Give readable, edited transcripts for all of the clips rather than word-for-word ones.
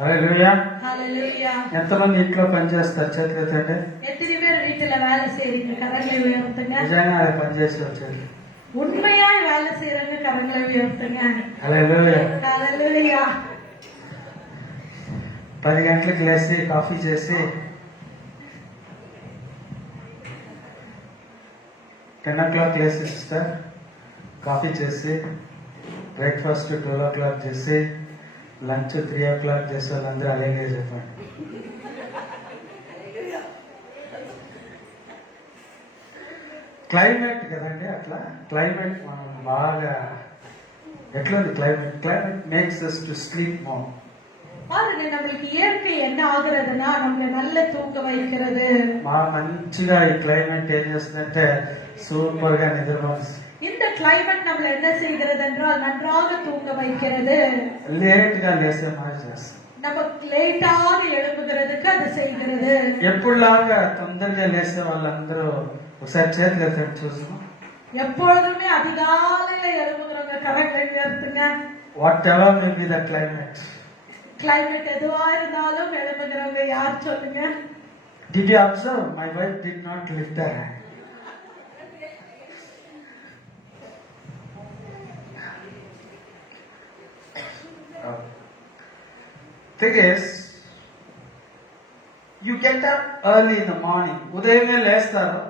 హల్లెలూయా. ஹalleluya. ఎంతమంది ఇంట్లో పని చేస్తారు? చేతులు ఎత్తండి. எத்தனை பேர் வீட்டுல வேலை செய்றீங்க? கரங்களை உயர்த்துங்க. నిజంగా అది పని చేసి వచ్చేది. உண்மையாய் வேலை செய்றவங்க கரங்களை உயர்த்துங்க. హల్లెలూయా. ஹalleluya. 10 గంటలకు లేచి కాఫీ చేసి 10 o'clock లేచి సిస్టర్ కాఫీ చేసి బ్రేక్ఫాస్ట్ 12 o'clock చేసి లంచ్ 3 o'clock చేసే వాళ్ళందరూ అలాగే చెప్పండి. క్లైమేట్ కదండి, అట్లా క్లైమేట్ మనం బాగా ఎట్లుంది climate makes us to sleep more. பாருங்க, நம்மளுக்கு இயற்கை என்ன ஆகுறதுன்னா நம்மள நல்ல தூங்க வைக்கிறது. మంచిగా ఈ క్లైమేట్ ఏం చేస్తుందంటే సూపర్ గా నిద్రపోతుంది. இந்த கிளைமேட் நம்மள என்ன செய்கிறது என்றால் நன்றாக தூங்க வைக்கிறது. లేట్ గా లేసే மாதிரி చేస్తుంది. நம்ம லேட்டாக எழுப்புகிறதுக்கு அது செய்கிறது. ఎప్పుడులాగా తొందరగా లేసే వాళ్ళందరూ ఒకసారి చేతులు ఎత్తండి చూస్తున్నాం. எப்பொழுதுமே அதிகாலையில எழுப்புகிறவங்க கரங்களை உயர்த்துங்க. What ever may be the climate. Climate எதுவா இருந்தாலும் எழுப்புகிறவங்க யார் சொல்லுங்க? Did you observe? My wife did not lift her hand. Thing is, you get up early in the morning. ఉదయమే లేస్తారు,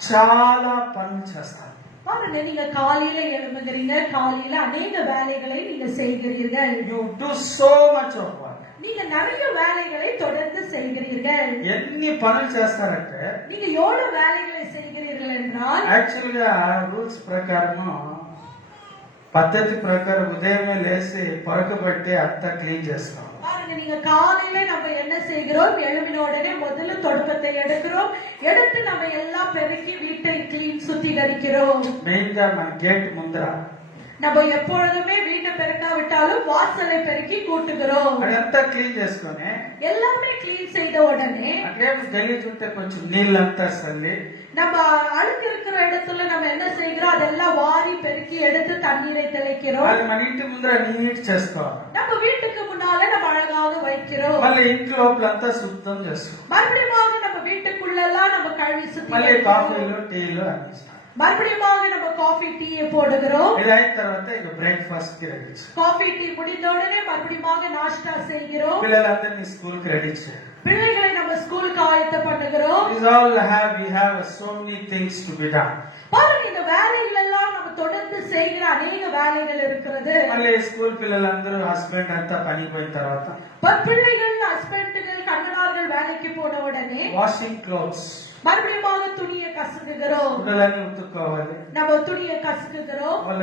చాలా పనులు చేస్తారు. பாருங்க, நீங்க காலையில எழுப்புகிறீங்க, காலையில அநேக வேலைகளை நீங்க செய்கிறீர்கள். You do so much of work. நீங்க நிறைய வேலைகளை தொடர்ந்து செய்கிறீர்கள். ఎన్ని పనులు చేస్తారంటే நீங்க எவ்வளவு வேலைகளை செய்கிறீர்கள் என்றால் యాక్చువల్ గా రూల్స్ ప్రకారము పద్ధతి ప్రకారం ఉదయమే లేచి పరకబట్టి అంతా క్లీన్ చేస్తాం. பாருங்க, நீங்க காலையில நம்ம என்ன செய்கிறோம்? எழுப்பின உடனே முதல்ல தொடக்கத்தை எடுக்கிறோம். எடுத்து நம்ம எல்லாம் பெருக்கி வீட்டை கிளீன் சுத்திகரிக்கிறோம். మెయిన్ గా మన గేట్ ముందర நம்ம எப்பொழுதுமே வீட்டை பெருக்காவிட்டாலும் வாசலை பெருக்கி கூட்டுகிறோம். అదంతా క్లీన్ చేసుకొని எல்லாமே கிளீன் செய்த உடனே అట్లే గలీజ్ ఉంటే కొంచెం నీళ్ళంతా చల్లి நம்ம அழுக்கு இருக்கிற இடத்துல நம்ம என்ன செய்கிறோம்? அதெல்லாம் வாரி பெருக்கி எடுத்து தண்ணீரை தெளிக்கிறோம். అది మన ఇంటి ముందర నీట్ చేసుకోవాలి. நம்ம வீட்டுக்கு முன்னால நம்ம அழகாக வைக்கிறோம். మళ్ళీ ఇంటి లోపలంతా శుద్ధం చేసుకోవాలి. மறுபடியும் நம்ம வீட்டுக்குள்ள எல்லாம் நம்ம கழுவி మళ్ళీ சுத்தி కాఫీలు టీలు అన్ని மறுபடியும் நம்ம காஃபி டீயை போடுகிறோம். ఇది అయిన తర్వాత ఇక బ్రేక్ఫాస్ట్ కి రెడీ చేయాలి. காஃபி டீ முடிந்த உடனே மறுபடியும் நாஷ்டா செய்கிறோம். పిల్లలందరినీ స్కూల్ కి రెడీ చేయాలి. பிள்ளைகளை நம்ம ஸ்கூலுக்கு ஆயத்த பண்ணுகிறோம். we have so many things to be done. பாருங்க, இந்த வேலைகள் எல்லாம் நம்ம தொடர்ந்து செய்கிற அநேக வேலைகள் இருக்கிறது. మళ్ళీ స్కూల్ పిల్లలందరూ హస్బెండ్ అంతా పనికి పోయిన తర్వాత பிள்ளைகள் ஹஸ்பண்டுகள் கணவனார்கள் வேலைக்கு போன உடனே వాషింగ్ క్లోత్స్ மறுபடியும் துணியை கசுக்குகிறோம். గుడ్డలన్నీ ఉతుక్కోవాలి. நம்ம துணியை கசுக்குகிறோம். వాళ్ళ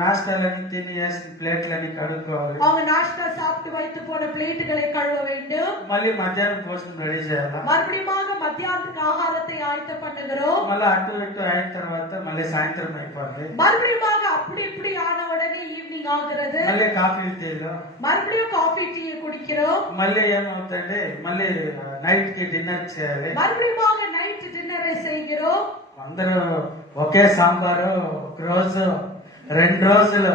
నాష్టాలన్నీ తిని వేసిన ప్లేట్లన్నీ కడుక్కోవాలి. அவங்க நாஷ்டா சாப்பிட்டு வைத்து போன பிளேட்டுகளை கழுவ வேண்டும். మళ్ళీ మధ్యాహ్నం భోజనం రెడీ చేయాలి. மறுபடியும் மத்தியானத்துக்கு ஆகாரத்தை ஆயத்த பண்ணுகிறோம். మళ్ళీ అటు ఇటు అయిన తర్వాత మళ్ళీ సాయంత్రం అయిపోద్ది. மறுபடியும் அப்படி இப்படி ஆன உடனே ஈவினிங் ஆகிறது. మళ్ళీ కాఫీ టీలు மறுபடியும் காஃபி டீயை குடிக்கிறோம். మళ్ళీ ఏమవుతుంది, మళ్ళీ నైట్ కి డిన్నర్ చేయాలి. மறுபடியும் நைட் டின்னரை செய்கிறோம். అందరూ ఒకే సాంబారు ఒక రోజు 2 రోజులు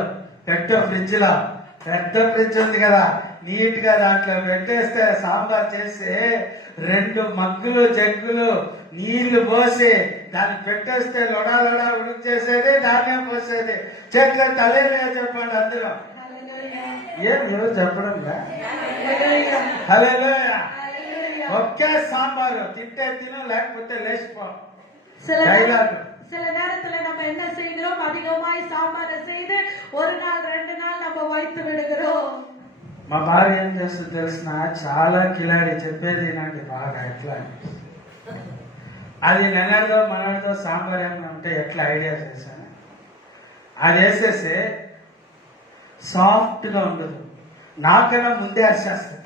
పెట్టు ఫ్రిడ్జ్ లో, పెద్ద ఫ్రిడ్జ్ ఉంది కదా, నీట్ గా దాంట్లో పెట్టేస్తే సాంబార్ చేసి 2 మగ్గులు జగ్గులు నీళ్లు పోసి దాన్ని పెట్టేస్తే లొడా లొడా ఉడిచేసేది, దాన్నే పోసేది. చెట్ల తలే చెప్పండి అందరూ. ఏం ఈరోజు చెప్పడం హల్లెలూయా. ఒకే సాంబారు తింటే తిను, లేకపోతే లేచిపో. சில நேரத்துல நம்ம என்ன செய்கிறோம்? அதிகமாய் சாம்பாரை செய்து 1 நாள் 2 நாள் நம்ம வைத்து விடுகிறோம். మా భార్య ఏం చేస్తుంది తెలిసిన, చాలా కిలాడి చెప్పేది నాకు బాగా. ఎట్లా అది నెలలో మనతో సాంబార్ ఏమైనా ఉంటే ఎట్లా ఐడియా చేశాను, అది వేసేసి సాఫ్ట్ గా ఉండదు, నాకన్నా ముందే అరిచేస్తుంది.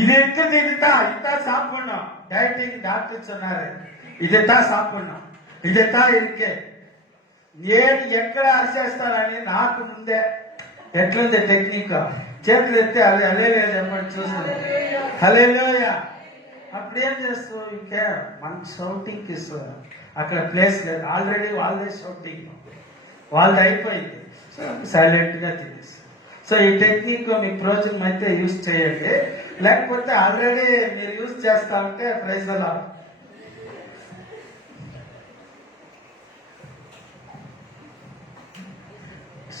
இது எங்க திட்டா இதான் சாப்பிடணும், டயட்டிங் டாக்டர் சொன்னாரு, ఇదిதான் సాப்பிடணும், ఇదిதான் ఇరికే. నేను ఎక్కడ అరిచేస్తానని నాకు ముందే ఎట్లుంది టెక్నిక్. చేతులు ఎత్తే అది అదే చెప్పండి చూసాను. హల్లెలూయా. అప్పుడేం చేస్తావు, ఇంకా మన షౌటింగ్ ఇస్తారు, అక్కడ ప్లేస్ లేదు, ఆల్రెడీ వాళ్ళదే షౌటింగ్, వాళ్ళది అయిపోయింది. సో సైలెంట్ గా తినేసి, సో సో ఈ టెక్నిక్ మీ ప్రయోజనం అయితే యూజ్ చేయండి, లేకపోతే ఆల్రెడీ మీరు యూజ్ చేస్తా ఉంటే ప్రైజ్ అలా.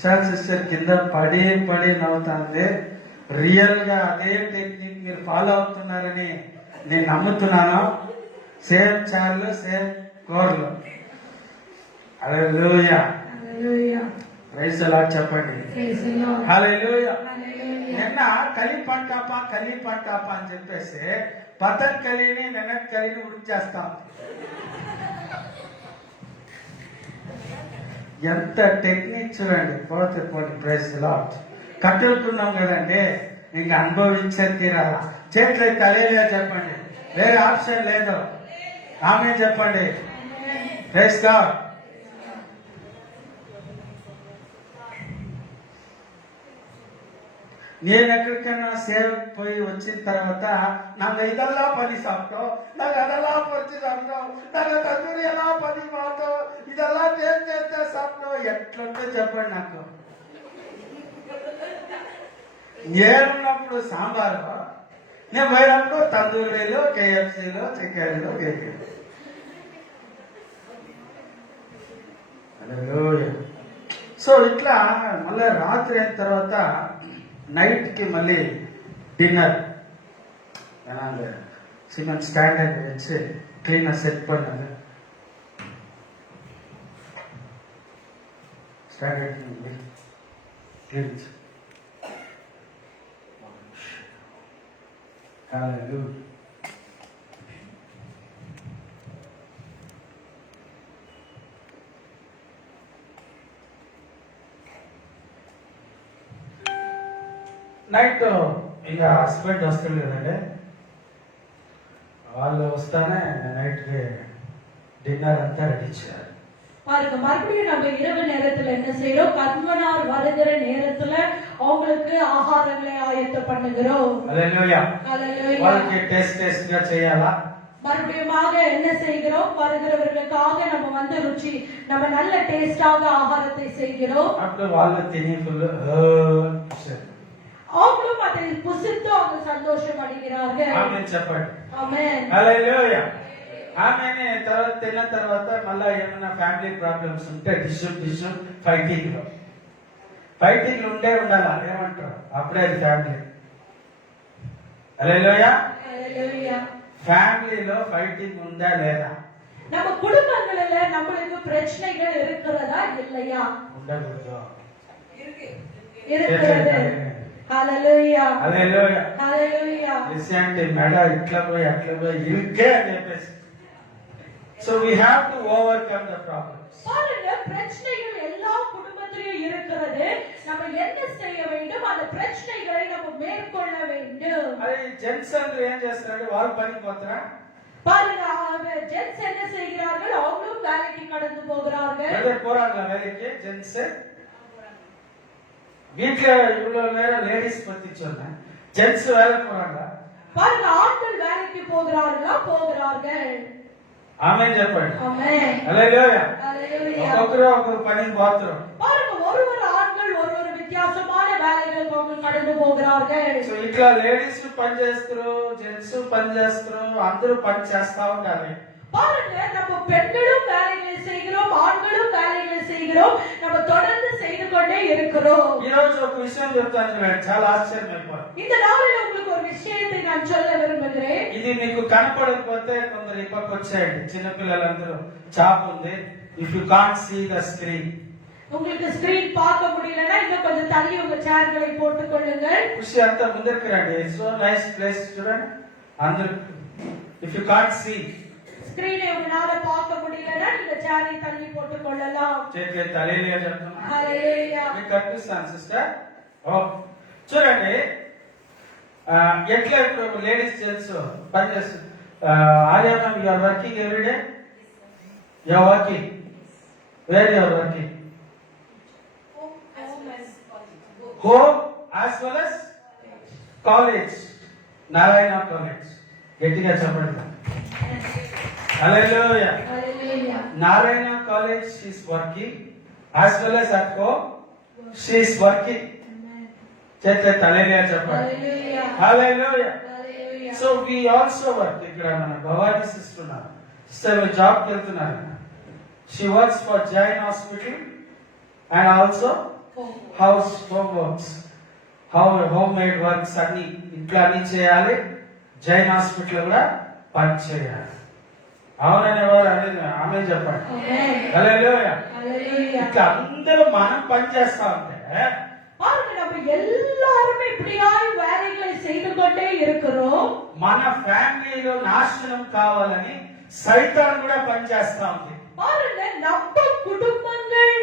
సార్ సిస్టర్ కింద పడి నవ్వుతుంది. రియల్ గా అదే టెక్నిక్ మీరు ఫాలో అవుతున్నారని నేను నమ్ముతున్నాను. సేమ్ చాలు, సేమ్ కోర్లు. హల్లెలూయా, ప్రైజ్ అలా చెప్పండి. హల్లెలూయా. నిన్న కలిపంటాపా అని చెప్పేసి పతన్ కలిని నెనట్ కలిని ఉడిచేస్తాం. ఎంత టెక్నిక్ చూడండి. పోతే ప్రైజ్ లాట్. కట్టుకున్నాం కదండి, ఇంకా అనుభవించే తీరాల. చేతులు కలియలే చెప్పండి, వేరే ఆప్షన్ లేదు. ఆమె చెప్పండి. Prize lot. నేను ఎక్కడికైనా సేవకు పోయి వచ్చిన తర్వాత నాకు ఇదల్లా పని సాగుతావు, నాకు అదలా పచ్చి సాగుతావు, నాకు తందూరి ఎలా పని మాతావు, ఇదల్లా చేస్తే సాగుతావు. ఎట్లుంటే చెప్పండి నాకు. నేనున్నప్పుడు సాంబారు, నేను పోయినప్పుడు తందూరీలు, కేఎఫ్సీలు, చికెన్లు, కేకీలు. సో ఇట్లా మళ్ళీ రాత్రి అయిన తర్వాత నైట్ కి మళ్ళీ డిన్నర్ సిమెంట్ స్టాండర్డ్ வச்சு கிளீனா செட் பண்ணது. Standard clean. ஹalleluya. నైట్ ఇంకా హస్బెండ్ వస్తుంది కదండి, వాళ్ళు వస్తానే నైట్ డిన్నర్ అంతా రెడీ చేయాలి. பாருங்க, மறுபடியும் நம்ம இரவு நேரத்துல என்ன செய்யறோம்? கணவனார் வருகிற நேரத்துல அவங்களுக்கு ஆகாரங்களை ஆயத்தம் பண்ணுகிறோம். హల్లెలూయా. వాళ్ళకి టేస్ట్ గా చేయాలా? மறுபடியுமாக என்ன செய்கிறோம்? வருகிறவர்களுக்காக நம்ம ருச்சி, நம்ம நல்ல டேஸ்டாக ஆகாரத்தை செய்கிறோம். అప్పుడు వాళ్ళు తిని ఫుల్ அவங்களும் அதை புசித்து அவங்க சந்தோஷம் அடைகிறார்கள். ఆమేన్ చెప్పండి. ఆమేన్. హల్లెలూయా. ఆమేన్. తర్వాత తిన్న తర్వాత మళ్ళా ఏమైనా ఫ్యామిలీ ప్రాబ్లమ్స్ ఉంటే డిష్ ఫైటింగ్ ఉండే ఉండాలా, ఏమంటారు? అప్పుడే అది ఫ్యామిలీ. హల్లెలూయా. హల్లెలూయా. ఫ్యామిలీలో ఫైటింగ్ ఉందా లేదా? நம்ம குடும்பங்களில நம்மளுக்கு பிரச்சனைகள் இருக்கிறதா இல்லையா? ఉండకూడదు. இருக்கிறது. హల్లెలూయా. హల్లెలూయా. హల్లెలూయా. విషయాన్ని మెడ ఇట్లా పోయి అట్లా పోయి ఇరుకే అని చెప్పేసి. So we have to overcome the problems. பாருங்க, பிரச்சனைகள் எல்லா குடும்பத்திலும் இருக்கிறது. நம்ம என்ன செய்ய வேண்டும்? அந்த பிரச்சனைகளை நம்ம மேற்கொள்ள வேண்டும். అది జెంట్స్ అందరూ ఏం చేస్తారంటే వాళ్ళు పనికి పోతారా? பாருங்க, ஜென்ஸ் என்ன செய்கிறார்கள்? அவங்களும் வேலைக்கு கடந்து போகிறார்கள். అదే పోరాడలా వేலைக்கு జెంట్స్. வீட்டுல இவ்வளவு நேரம் லேடிஸ் பத்தி சொன்னேன், ஜென்ட்ஸ் வேலை போறாங்க. பாருங்க, ஆண்கள் வேலைக்கு போகிறார்களா? போகிறார்கள். ఆమేన్ చెప్పండి. ఆమేన్. హల్లెలూయా. హల్లెలూయా. ఒక్కొక్కరు పనికి పోతారు. பாருங்க, ஒரு ஆண்கள் ஒரு வித்தியாசமான வேலைகளுக்கு அவங்க கடந்து போகிறார்கள். సో ఇట్లా లేడీస్ పని చేస్తారు, జెంట్స్ పని చేస్తారు, అందరూ పని చేస్తా ఉండాలి. பாருங்க, நம்ம பெண்களும் வேலைகளை செய்கிறோம், ஆண்களும் வேலைகளை செய்கிறோம். நம்ம தொடர்ந்து செய்து கொண்டே இருக்கிறோம். ఈ రోజు ఒక విషయం చెప్తాను చూడండి, చాలా ఆశ్చర్యమైపోయింది. இந்த நாளில் உங்களுக்கு ஒரு விஷயத்தை நான் சொல்ல விரும்புகிறேன். ఇది మీకు కనపడకపోతే కొందరు ఈ పక్క వచ్చేయండి. చిన్నపిల్లలందరూ చాప్ ఉంది. If you can't see the screen, உங்களுக்கு ஸ்கிரீன் பார்க்க முடியலன்னா இன்னும் கொஞ்சம் தள்ளி உங்க சேர்களை போட்டுக் கொள்ளுங்கள். ఖుషి అంతా ముందరికి రండి. ఇట్స్ సో నైస్ ప్లేస్ చూడండి అందరూ. ఇఫ్ యు కాంట్ సీ ஸ்கிரீனை உங்களால பார்க்க முடியலன்னா நீங்க சேரை தள்ளி போட்டுக் கொள்ளலாம். చేతులు తలెలిగా చెప్తున్నా. హల్లెలూయా. మీకు కనిపిస్తాను సిస్టర్. ఓ చూడండి, ఎట్లా ఇప్పుడు లేడీస్ జెంట్స్ పని చేస్తారు. ఆర్యా ma'am, you are working every day. You are working. Where you are working? Home as well as college. Narayana college. గట్టిగా చెప్పండి. Hallelujah. Hallelujah. Narayana college she is working as well as at home she is working. చేతులు తలెలియా చెప్పండి. Hallelujah. హల్లెలూయా. Hallelujah. So we also work. ఇక్కడ మన Bhavani sister ఉన్నారు. Sister జాబ్కి వెళ్తున్నారు. She works for Jain hospital and also house home works, home maid works అన్ని ఇంట్లో అన్ని చేయాలి. జైన్ హాస్పిటల్ కూడా పని చేయాలి. అవుననే వారు అనేది ఆమె చెప్పండి. Amen. హల్లెలూయా. Hallelujah. ఇట్లా అందరూ మనం పని చేస్తా ఉంటే பாருங்க, நம்ம எல்லாருமே இப்படியாய் வேலைகளை செய்து கொண்டே இருக்கிறோம். మన ఫ్యామిలీలో నాశనం కావాలని సైతాన్ కూడా పనిచేస్తా ఉంది. பாருங்க, நம்ம குடும்பங்கள்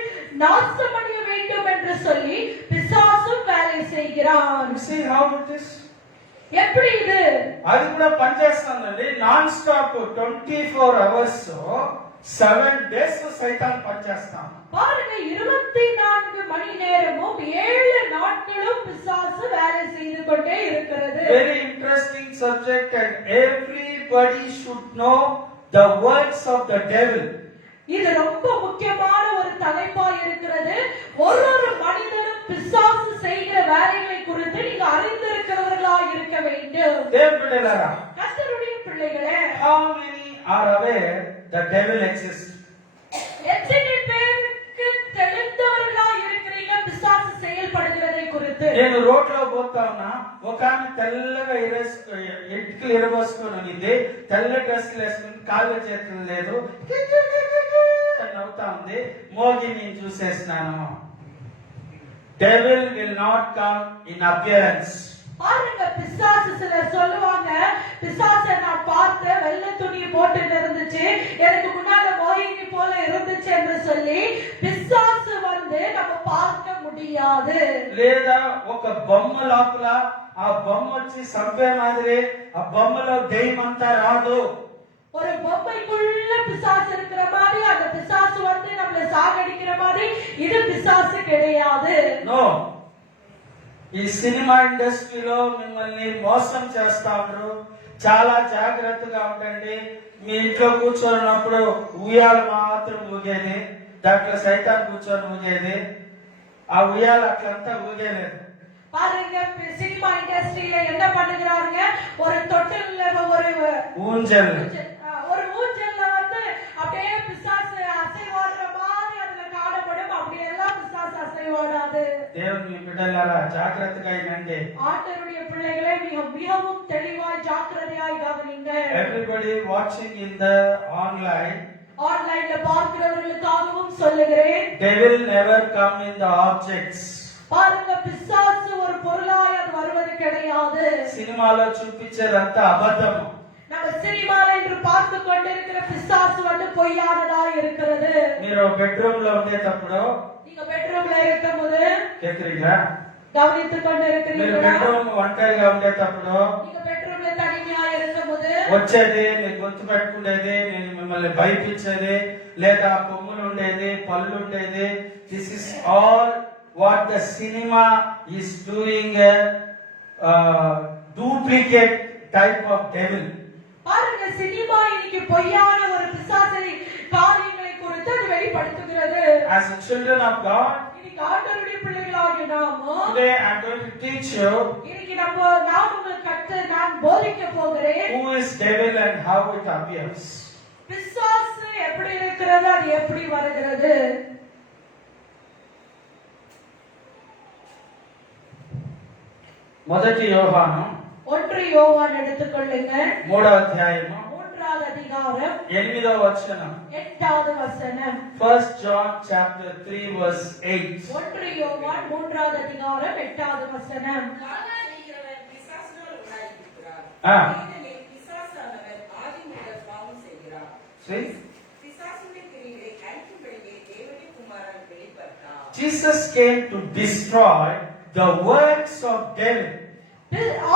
நாசமடைய வேண்டும் என்று சொல்லி பிசாசும் வேலை செய்கிறான். See how it is? எப்படி இது? అది కూడా పనిచేస్తుందండి. నాన్ స్టాప్ 24 అవర్స్ 7 డేస్ సైతాన్ పనిచేస్తాం. பாருங்க, 24 மணி நேரமும் 7 நாட்களும் பிசாசு வேலை செய்து கொண்டே இருக்கிறது. Very interesting subject and everybody should know the works of the devil. இது ரொம்ப முக்கியமான ஒரு தலைப்பா இருக்கிறது. ஒரு மனிதனும் பிசாசு செய்கிற வேலைகளை குறித்து நீங்க அறிந்திருக்கிறவர்களா இருக்க வேண்டும். దేవుని బిడ్డలారా, கர்த்தருடைய பிள்ளைகளே, how many are aware the devil exists? எத்தனை பேருக்கு தெரிந்தவர்களா இருக்கிறீங்க பிசாசு செயல்படுகிறதை குறித்து? నేను రోడ్లో పోతా ఉన్నా, ఒక ఆమె తెల్లగా ఇటుకలు ఎరబోసుకొని ఉంది, తెల్ల డ్రెస్సులు వేసుకుని, కాళ్ళ చేతులు లేదు అని నవ్వుతా ఉంది. మోగి నేను చూసేసినాను. Devil will not come in appearance. பாருங்க, பிசாசு சிலர் சொல்லுவாங்க, பிசாசை நான் பார்த்தேன், வெள்ளை துணி போட்டு இருந்துச்சு, எனக்கு முன்னால மோகினி போல இருந்துச்சு என்று சொல்லி பிசாசு வந்து நம்ம பார்க்க முடியாது. లేదా ఒక బొమ్మ లోపల ఆ బొమ్మ వచ్చి సంపే మాదిరి ఆ బొమ్మలో దెయ్యం అంతా రాదు. ஒரு பொம்மைக்குள்ள பிசாசு இருக்கிற மாதிரி அந்த பிசாசு வந்து நம்மள சாகடிக்கிற மாதிரி இது பிசாசு கிடையாது. నో. ఈ సినిమా ఇండస్ట్రీలో మిమ్మల్ని మోసం చేస్తా ఉంటారు. చాలా జాగ్రత్తగా ఉండండి. మీ ఇంట్లో కూర్చోన్నప్పుడు ఉయ్యాల మాత్రం ఊగేది, దాంట్లో సైతాన్ కూర్చొని ఊగేది. ఆ ఉయ్యాల అట్లంతా ఊగేలేదు. பாருங்க, சினிமா இண்டஸ்ட்ரியில என்ன பண்ணுகிறாருங்க, ஒரு தொட்டில்ல ஒரு ஊஞ்சல் ஒரு ஊஞ்சல்ல வந்து அப்படியே பிசாசு அசைவாடுற மாதிரி அதுல காணப்படும். அப்படி எல்லாம் பிசாசு அசைவாடாது. దేవుని బిడ్డలారా, జాగ్రత్తగా వినండి. ஆண்டவருடைய பிள்ளைகளை மிகவும் தெளிவாய் ஜாக்கிரதையாய் கவனிங்க. Everybody watching in the online, ஆன்லைன்ல பார்க்கிறவர்களுக்காகவும் சொல்லுகிறேன், devil never come in the objects. பாருங்க, பிசாசு ஒரு பொருளாய் அது வருவது கிடையாது. సినిమాలో చూపించేదంతా అబద్ధము. நம்ம சினிமால இன்று பார்த்து கொண்டிருக்கிற பிசாசு வந்து பொய்யானதா இருக்கிறது. మీరు బెడ్రూమ్ లో ఉండేటప్పుడు நீங்க பெட்ரூம்ல இருக்கும்போது கேக்குறீங்களா? கவனித்துக் கொண்டு మీరు இருக்கிறீங்களா? బెడ్రూమ్ ఒంటరిగా ఉండేటప్పుడు நீங்க பெட்ரூம்ல தனிமையா இருக்கும்போது వచ్చేది, నేను గొంతు పెట్టుకునేది, నేను మిమ్మల్ని భయపించేది, లేదా కొమ్ములు ఉండేది, పళ్ళు ఉండేది. This is all what the cinema is doing. Duplicate type of devil. பாருங்க, சினிமா இன்னைக்கு பொய்யான ஒரு பிசாசை காரியங்களை குறித்து அது வெளிப்படுத்துகிறது. As a children of God, இன்னைக்கு ஆண்டவருடைய பிள்ளைகளாகிய நாம today I am going to teach you இன்னைக்கு நான் உங்களுக்கு நான் போதிக்க போகிறேன். who is devil and how it appears. பிசாசு எப்படி இருக்கிறது, அது எப்படி வருகிறது. మొదటి యోహాను 1 யோவான் எடுத்துக்கொள்ளுங்க, 3వ అధ్యాయము 3வது அதிகாரம் 8వ వచనం. 8வது வசனம். 1 John chapter 3 verse 8. 1 யோவான் 3வது அதிகாரம் 8வது வசனம். காணாதீக்கிறவன் பிசாசினால் உண்டாயிருக்கிறார். ஆ. ஏனெனில் பிசாசானவன் ஆதி முதல் பாவம் செய்கிறார். See? பிசாசுடைய கிரியைகளை அழிக்கும்படியே தேவனுடைய குமாரன் வெளிப்பட்டார். Jesus came to destroy the works of devil.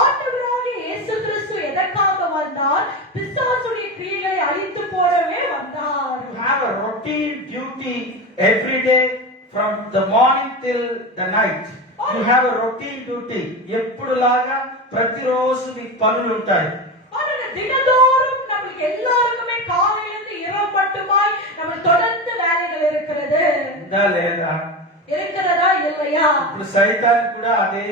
ஆண்டவராகிய இயேசு கிறிஸ்து எதற்காக வந்தார்? பிசாசுடைய கிரியைகளை அழித்து போடவே வந்தார். You have a routine duty every day from the morning till the night. You have a routine duty. ఎప్పుడులాగా ప్రతిరోజు మీకు పనులు ఉంటాయి. பாருங்க, தினந்தோறும் நமக்கு எல்லாருக்குமே காலையிலிருந்து இரவு மட்டுமாய் நம்ம தொடர்ந்து வேலைகள் இருக்கிறது. ఉందా లేదా? இருக்கிறதா இல்லையா? ఇప్పుడు సైతాన్ కూడా అదే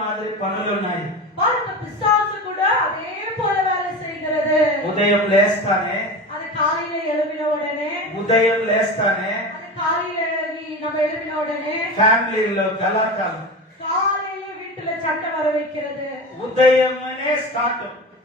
మాదిరి పనులు ఉన్నాయి. பாருங்க, பிசாசு கூட அதே போல வேலை செய்கிறது. ఉదయం లేస్తానే அது காலையில எழும்பின உடனே அது காலையில நம்ம எழும்பின உடனே ఫ్యామిలీలో గలాటాలు, காலையில வீட்டுல சண்டை வர வைக்கிறது. ఉదయమనే స్టార్ట్,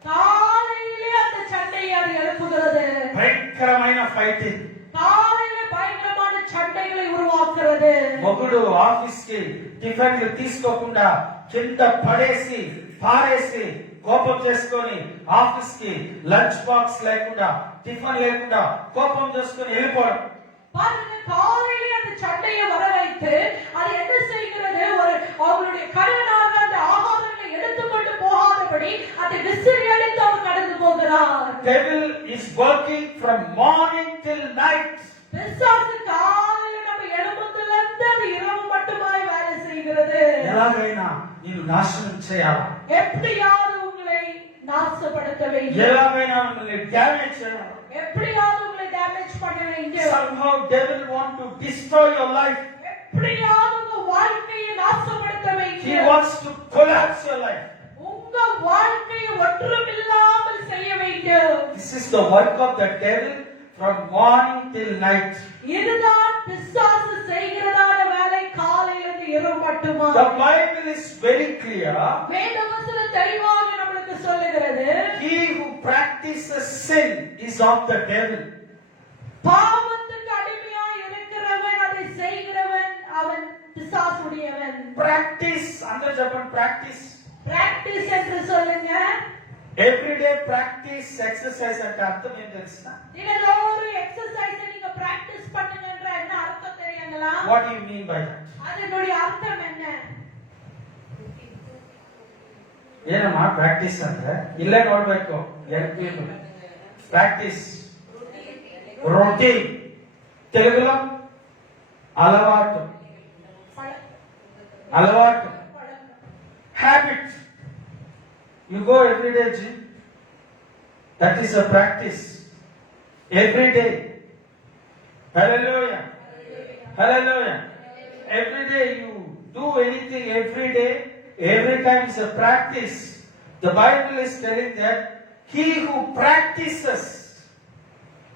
காலையிலே அந்த சண்டையை அது எழுப்புகிறது. భయంకరమైన ఫైటింగ్. காலையில பயங்கரமான சண்டைகளை உருவாக்குறது. మొగుడు ఆఫీస్ కి టిఫిన్లు తీసుకోకుండా కింద పడేసి పారేసి కోపం చేసుకొని ఆఫీస్ కి లంచ్ బాక్స్ లేకుండా టిఫిన్ లేకుండా కోపం చేసుకొని వెళ్ళిపోవడం. பாருங்க, காலையிலே அந்த சண்டையை வர வைத்து அது என்ன செய்கிறது? அவங்களுடைய கணவனாக அந்த ஆகாரங்களை எடுத்துக்கொண்டு போகாதபடி அதை விசிறி அடித்து அவர் கடந்து போகிறார். Devil is working from morning till night. பிசாசு காலையில நம்ம எழும்புதிலிருந்து அது இரவு மட்டுமாய் வேலை செய்கிறது. ఎలాగైనా నిన్ను నాశనం చేయాలి, எப்படியாவது உங்களை நாசப்படுத்த வேண்டும், ఎలాగైనా మిమ్మల్ని డ్యామేజ్ చేయాలి. எப்படியாவது உங்களை டேமேஜ் பண்ண வேண்டும். Somehow devil want to destroy your life. எப்படியாவது உங்க வாழ்க்கையை நாசப்படுத்த He வேண்டும். wants to collapse your life. உங்க வாழ்க்கையை ஒன்றுமில்லாமல் செய்ய வேண்டும். This is the work of the devil from morning till night. இதுதான் பிசாசு செய்கிறதான வேலை, காலையிலிருந்து இரவு மட்டுமா. The Bible is very clear. வேதவசனம் தெளிவாக நம்மளுக்கு சொல்லுகிறது, He who practices sin is of the devil. பாவத்துக்கு அடிமையாய் இருக்கிறவன், அதை செய்கிறவன் அவன் பிசாசுடையவன். Practice, అందరూ చెప్పండి, practice. பிராக்டிஸ் என்று சொல்லுங்க. Everyday practice exercise అంటే అర్థం ఏం తెలుసా? தினந்தோறும் எக்ஸர்சைஸ் நீங்க பிராக்டிஸ் பண்ணுங்கன்ற என்ன அர்த்தம் தெரியுங்களா? What do you mean by that? அதனுடைய அர்த்தம் என்ன? ಏನಮ್ಮ ಪ್ರಾಕ್ಟೀಸ್ ಅಂದ್ರೆ ಇಲ್ಲೇ ನೋಡ್ಬೇಕು. ప్రాక్టీస్ రొటీన్, తెలుగులో అలవాటు, అలవాటు, habit. You go every day gym, that is a practice. Every day. Hallelujah. Hallelujah. Every day you do anything every day, every time is a practice. The Bible is telling that he who practices,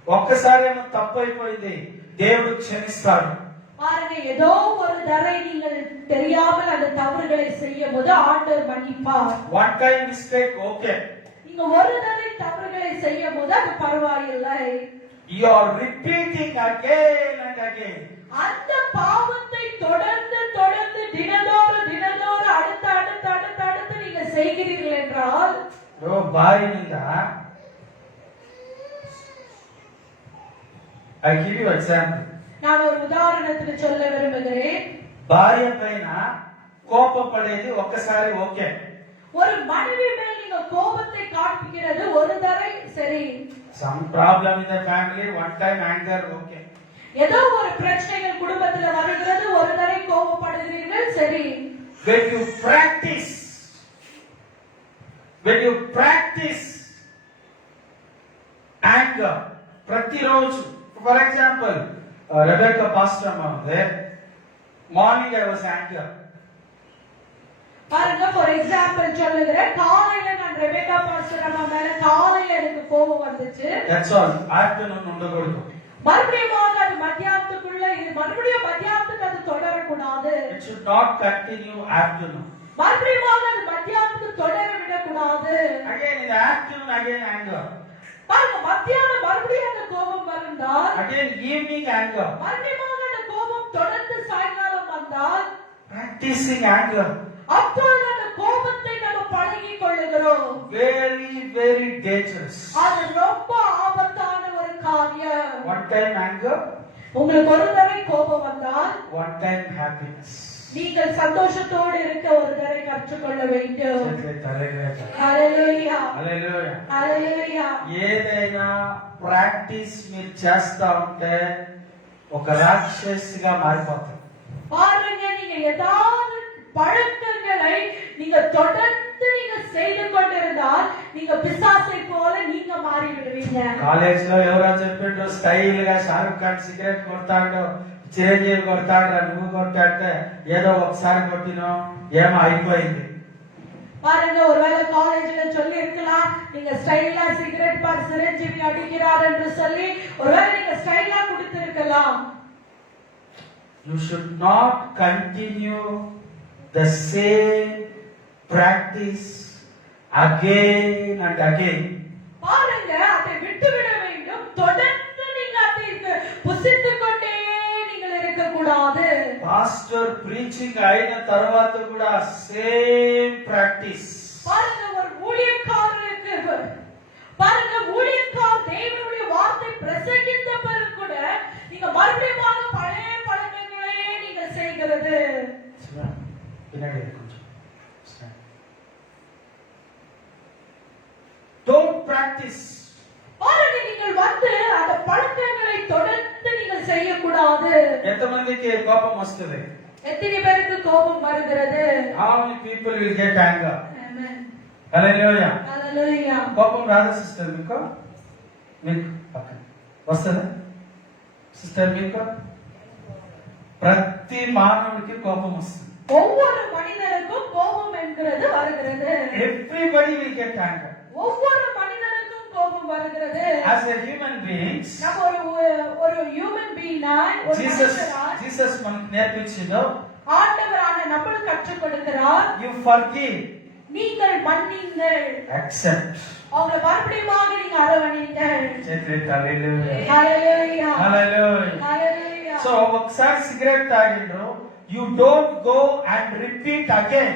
ఒక్కసారి ఏమో తప్పైపోయింది, దేవుడు క్షమిస్తాడు. பாருங்க, ஏதோ ஒரு தடவை நீங்கள் தெரியாமல் அந்த தவறுகளை செய்யும் போது ஆண்டவர் மன்னிப்பார். One time mistake, okay. நீங்க ஒரு தடவை தவறுகளை செய்யும் போது அது பரவாயில்லை. You are repeating again and again. அந்த பாவத்தை தொடர்ந்து தொடர்ந்து தினந்தோறும் அடுத்து நீங்க செய்கிறீர்கள் என்றால், భార్యనింద I give you example. நான் ஒரு உதாரணத்துக்கு சொல்ல விரும்புகிறேன். భార్య పైన కోపపడేది ఒక్కసారి ఓకే. ஒரு மனைவி மேல் நீங்க கோபத்தை காண்பிக்கிறது ஒரு தடவை சரி. Some problem in the family, one time anger, okay. ஏதோ ஒரு பிரச்சனைகள் குடும்பத்துல வருகிறது, ஒரு தடவை கோபப்படுகிறீர்கள் சரி. When you practice anger ప్రతిరోజు, for example, Rebecca pastor வந்து morning I was angry. பாருங்க, ஃபார் எக்ஸாம்பிள் சொல்லுகிறேன், காலையில நான் ரெபெக்கா பாஸ்டர் அம்மா மேல காலையில எனக்கு கோபம் வந்துச்சு. That's all. Afternoon ఉండకూడదు. மறுபடியும் அது மத்தியானத்துக்குள்ள, இது மறுபடியும் மத்தியானத்துக்கு அது தொடரக்கூடாது. It should not continue afternoon. மறுபடியும் அது மத்தியானத்துக்கு தொடர விடக்கூடாது. Again in the afternoon, again anger. பாருங்க, மத்தியானம் மறுபடியும் அந்த கோபம் வந்தால், Again evening anger. மறுபடியும் அந்த கோபம் தொடர்ந்து சாயங்காலம் வந்தால், Practicing anger. அப்பொழுது அந்த கோபத்தை நம்ம பழகிக் கொள்ளுகிறோம். Very, very dangerous. அது ரொம்ப ஆபத்தான ஒரு காரியம். One time anger, உங்களுக்கு ஒரு தடவை கோபம் வந்தால், one time happiness. நீங்கள் சந்தோஷத்தோடு இருக்க ஒரு தடவை கற்றுக்கொள்ள வேண்டும். హల్లెలూయా, Hallelujah. హల్లెలూయా. ఏదైనా ప్రాక్టీస్ మీరు చేస్తా ఉంటే ఒక రాక్షసిగా మారిపోతారు. பாருங்க, நீங்க ஏதாவது பழக்கங்களை நீங்க தொடர்ந்து நீங்க செய்து கொண்டிருந்தால் நீங்க பிசாசை போல நீங்க மாறி விடுவீங்க. కాలేజ్ లో ఎవరో చెప్పిండ్రు, స్టైల్ గా షారుఖ్ ఖాన్ సిగరెట్ కొడతాడు, చిరంజీవి కొడతాడు, నువ్వు కొట్టాడితే ఏదో ఒకసారి కొట్టినో ఏమో అయిపోయింది. பாருங்க, ஒருவேளை காலேஜ்ல சொல்லி இருக்கலாம், நீங்க ஸ்டைலா சிகரெட் பார் சிரஞ்சீவி அடிக்கிறார் என்று சொல்லி ஒருவேளை நீங்க ஸ்டைலா கொடுத்திருக்கலாம். You should not continue the same practice again and again. பாருங்க, அதை விட்டுவிட வேண்டும். தொடர்ந்து நீங்க அதை புசித்துக் கொண்டே நீங்கள் இருக்கக்கூடாது. Pastor preaching అయిన తర్వాత కూడా same practice. பாருங்க, ஒரு ஊழியக்காரருக்கு பாருங்க, ஊழியக்கார் தேவனுடைய வார்த்தை பிரசங்கித்த பிறகு கூட நீங்க மறுபடியும் பழைய பழக்கங்களே நீங்க செய்கிறது. பின்னாடி கொஞ்சம் don't practice. பாருங்க, நீங்கள் வந்து அந்த பழக்கங்களை தொடர்ந்து நீங்கள் செய்யக்கூடாது. ఎంతమందికి కోపం వస్తుంది? எத்தனை பேருக்கு கோபம் வருகிறது? How many people will get anger? Amen. Hallelujah. Hallelujah. కోపం రాదా సిస్టర్ మీకు? మీకు వస్తుందా సిస్టర్ మీకు? ప్రతి మానవుడికి కోపం వస్తుంది. ஒவ்வொரு மனிதருக்கும் கோபம் என்கிறது வருகிறது. Everybody will get anger. ஒவ்வொரு மனிதருக்கும் கோபம் வருகிறது. As a human beings, நம்ம ஒரு ஹியூமன் பீயிங்காய் ஒரு மனுஷராய் Jesus మనకు నేర్పించిందో, ஆண்டவரான நம்மளுக்கு கற்றுக் கொடுக்கிறார். you forgive, நீங்கள் மன்னிங்கள், accept. அவங்களை மறுபடியும் நீங்க அரவணைங்கள். Hallelujah. Hallelujah. Hallelujah. Hallelujah. So ఒకసారి cigarette తాగిండ్రు, you don't go and repeat again.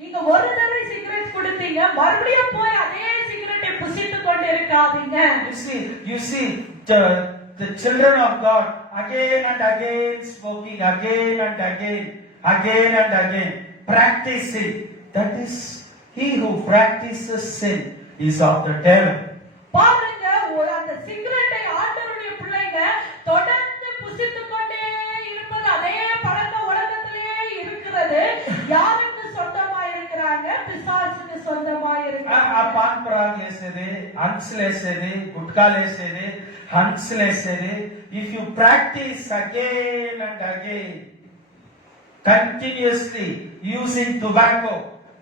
நீங்க ஒரு தடவை சிகரெட் குடித்தீங்க, மறுபடியும் போய் அதே சிகரெட்டை புசித்துக் கொண்டு இருக்காதீங்க. You see the children of God again and again smoking, again and again practicing. That is, he who practices sin is of the devil. பாருங்க, அந்த சிகரெட்டை ஆண்டவருடைய பிள்ளைங்க தொடர்ந்து புசித்துக் கொண்டே இருப்பது அதே பழக்க உலகத்திலேயே இருக்கிறது. யாருக்கு சொந்தமா இருக்கிறாங்க? பிசாசுக்கு சொந்தமா இருக்கிறாங்க. ఆ పాన్ పరాగ్ వేసేది, హన్స్లు వేసేది, గుట్కాలు వేసేది, హన్స్లు వేసేది. If you practice again and again continuously using tobacco,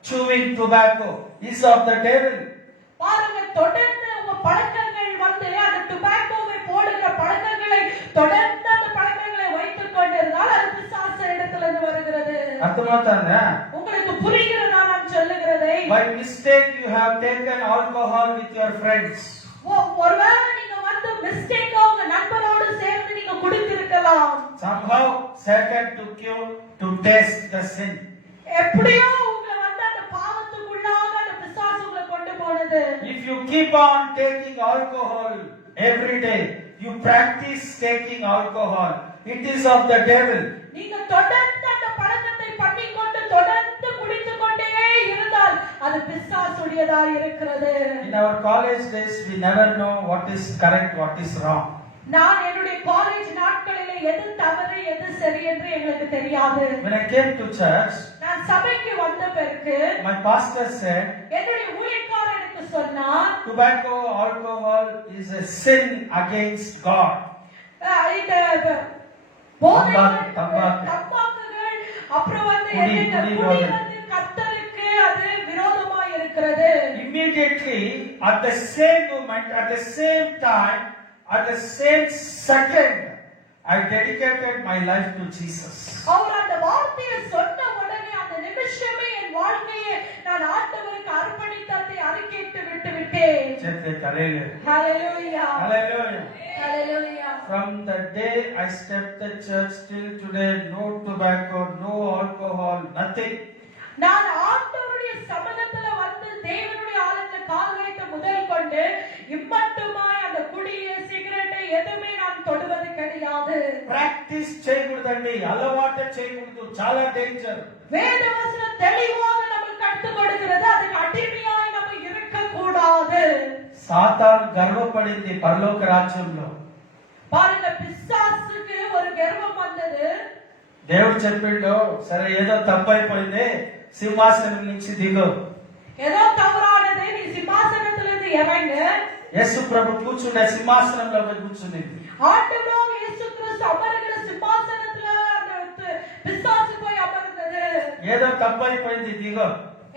chewing tobacco is of the devil. பாருங்க, தொடர்ந்து உங்க பழக்கங்கள் வந்து அந்த டுபாக்கோவை போடுகிற பழக்கங்களை தொடர்ந்து அந்த பழக்கங்களை வைத்துக் கொண்டிருந்தால் அது பிசாசு இடத்திலிருந்து வருகிறது. అర్థమవుతుందా? உங்களுக்கு புரிகிறதா நான் சொல்லுகிறதை? By mistake you have taken alcohol with your friends. ஒருவேளை நீங்க வந்து மிஸ்டேக்கா உங்க நண்பரோடு சேர்ந்து நீங்க குடித்திருக்கலாம். Somehow Satan took you to taste the sin. எப்படியோ உங்களை வந்து அந்த பாவத்துக்குள்ளாக அந்த பிசாசு உங்களை கொண்டு போனது. If you keep on taking alcohol every day, you practice taking alcohol, it is of the devil. நீங்க தொடர்ந்து அந்த பழக்கத்தை பண்ணிக்கொண்டு தொடர்ந்து குடித்துக் கொண்டே இருந்தால் அது பிசாசுடையதா இருக்கிறது. In our college days we never know what is correct, what is wrong. நான் என்னுடைய காலேஜ் நாட்களிலே எது தவறு எது சரி என்று எங்களுக்கு தெரியாது. When I came to church, நான் சபைக்கு வந்த பிறகு my pastor said என்னுடைய ஊழியக்காரர் எனக்கு சொன்னார், tobacco, alcohol is a sin against God. இந்த போதைகள், தம்பாக்கு. தம்பாக்குகள், அப்புறம் வந்து குடி, என்னங்க, குடி குடி போதை. வந்து கர்த்தருக்கு அது விரோதமா இருக்கிறது. Immediately, at the same moment, at the same time, at the same second, I dedicated my life to Jesus. அவர் அந்த வார்த்தையை சொன்ன உடனே அந்த நிமிஷமே என் வாழ்க்கையை நான் ஆண்டவருக்கு அர்ப்பணித்து அதை அறிக்கையிட்டு விட்டு விட்டேன். Hallelujah. Hallelujah. Hallelujah. Hallelujah. From the day I stepped the church till today, no tobacco, no alcohol, nothing. நான் ஆண்டவருடைய சமூகத்துல வந்து தேவனுடைய ஆலயத்துல கால் வைத்த முதல் கொண்டு இம்மட்டுமாய் அந்த குடியை சிகரெட்டை எதுவுமே நான் தொடுவது கிடையாது. ప్రాక్టీస్ చేయకూడదండి, అలవాటు చేయకూడదు, చాలా డేంజర్. வேதவசனம் தெளிவாக நமக்கு கற்றுக் கொடுக்கிறது, அதுக்கு அடிமையாய் நம்ம இருக்க கூடாது. సాతాను గర్వపడింది పరలోక రాజ్యంలో. பாருங்க, பிசாசுக்கு ஒரு கர்வம் வந்தது. దేవుడు చెప్పిండు, సరే ఏదో తప్పైపోయింది, సింహాసనం నుంచి దిగు. ஏதோ தவறானது, நீ சிம்மாசனத்திலிருந்து இறங்கு. యేసు ప్రభు కూర్చుండే సింహాసనంలో పోయి కూర్చుంది. ஆண்டவராகிய இயேசு கிறிஸ்து அமர்கிற சிம்மாசனத்துல ఏదో తప్పైపోయింది దిగో.